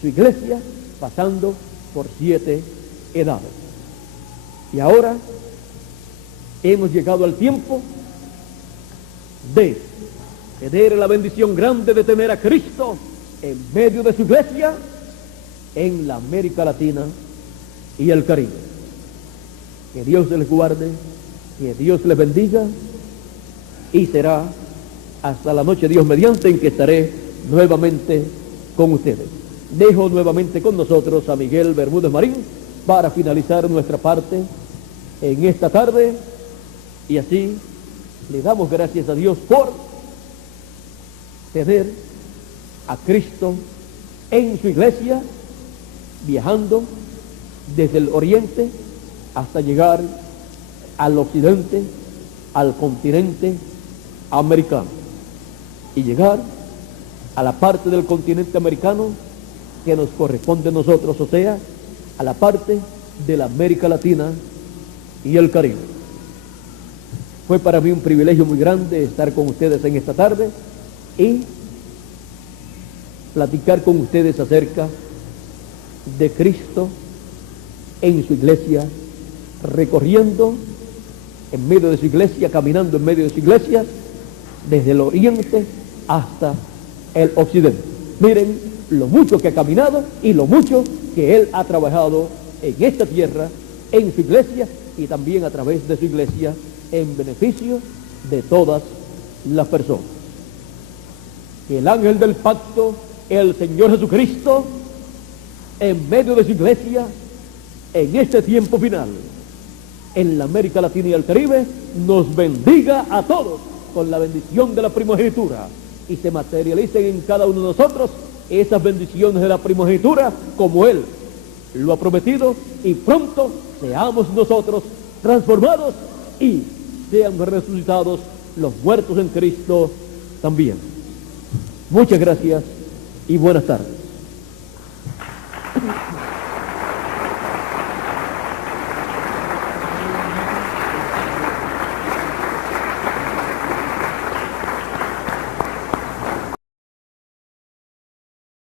su iglesia, pasando por 7 edades. Y ahora hemos llegado al tiempo de tener la bendición grande de tener a Cristo en medio de su iglesia en la América Latina y el Caribe. Que Dios les guarde, que Dios les bendiga, y será hasta la noche, Dios mediante, en que estaré nuevamente con ustedes. Dejo nuevamente con nosotros a Miguel Bermúdez Marín para finalizar nuestra parte en esta tarde, y así le damos gracias a Dios por tener a Cristo en su iglesia, viajando desde el oriente hasta llegar al occidente, al continente americano, y llegar a la parte del continente americano que nos corresponde a nosotros, o sea, a la parte de la América Latina y el Caribe. Fue para mí un privilegio muy grande estar con ustedes en esta tarde y platicar con ustedes acerca de Cristo en su iglesia, recorriendo en medio de su iglesia, caminando en medio de su iglesia, desde el oriente hasta el occidente. Miren lo mucho que ha caminado y lo mucho que Él ha trabajado en esta tierra, en su iglesia, y también a través de su iglesia, en beneficio de todas las personas. Que el ángel del pacto, el Señor Jesucristo, en medio de su iglesia, en este tiempo final, en la América Latina y el Caribe, nos bendiga a todos con la bendición de la primogenitura, y se materialicen en cada uno de nosotros esas bendiciones de la primogenitura como Él lo ha prometido, y pronto seamos nosotros transformados y sean resucitados los muertos en Cristo también. Muchas gracias y buenas tardes.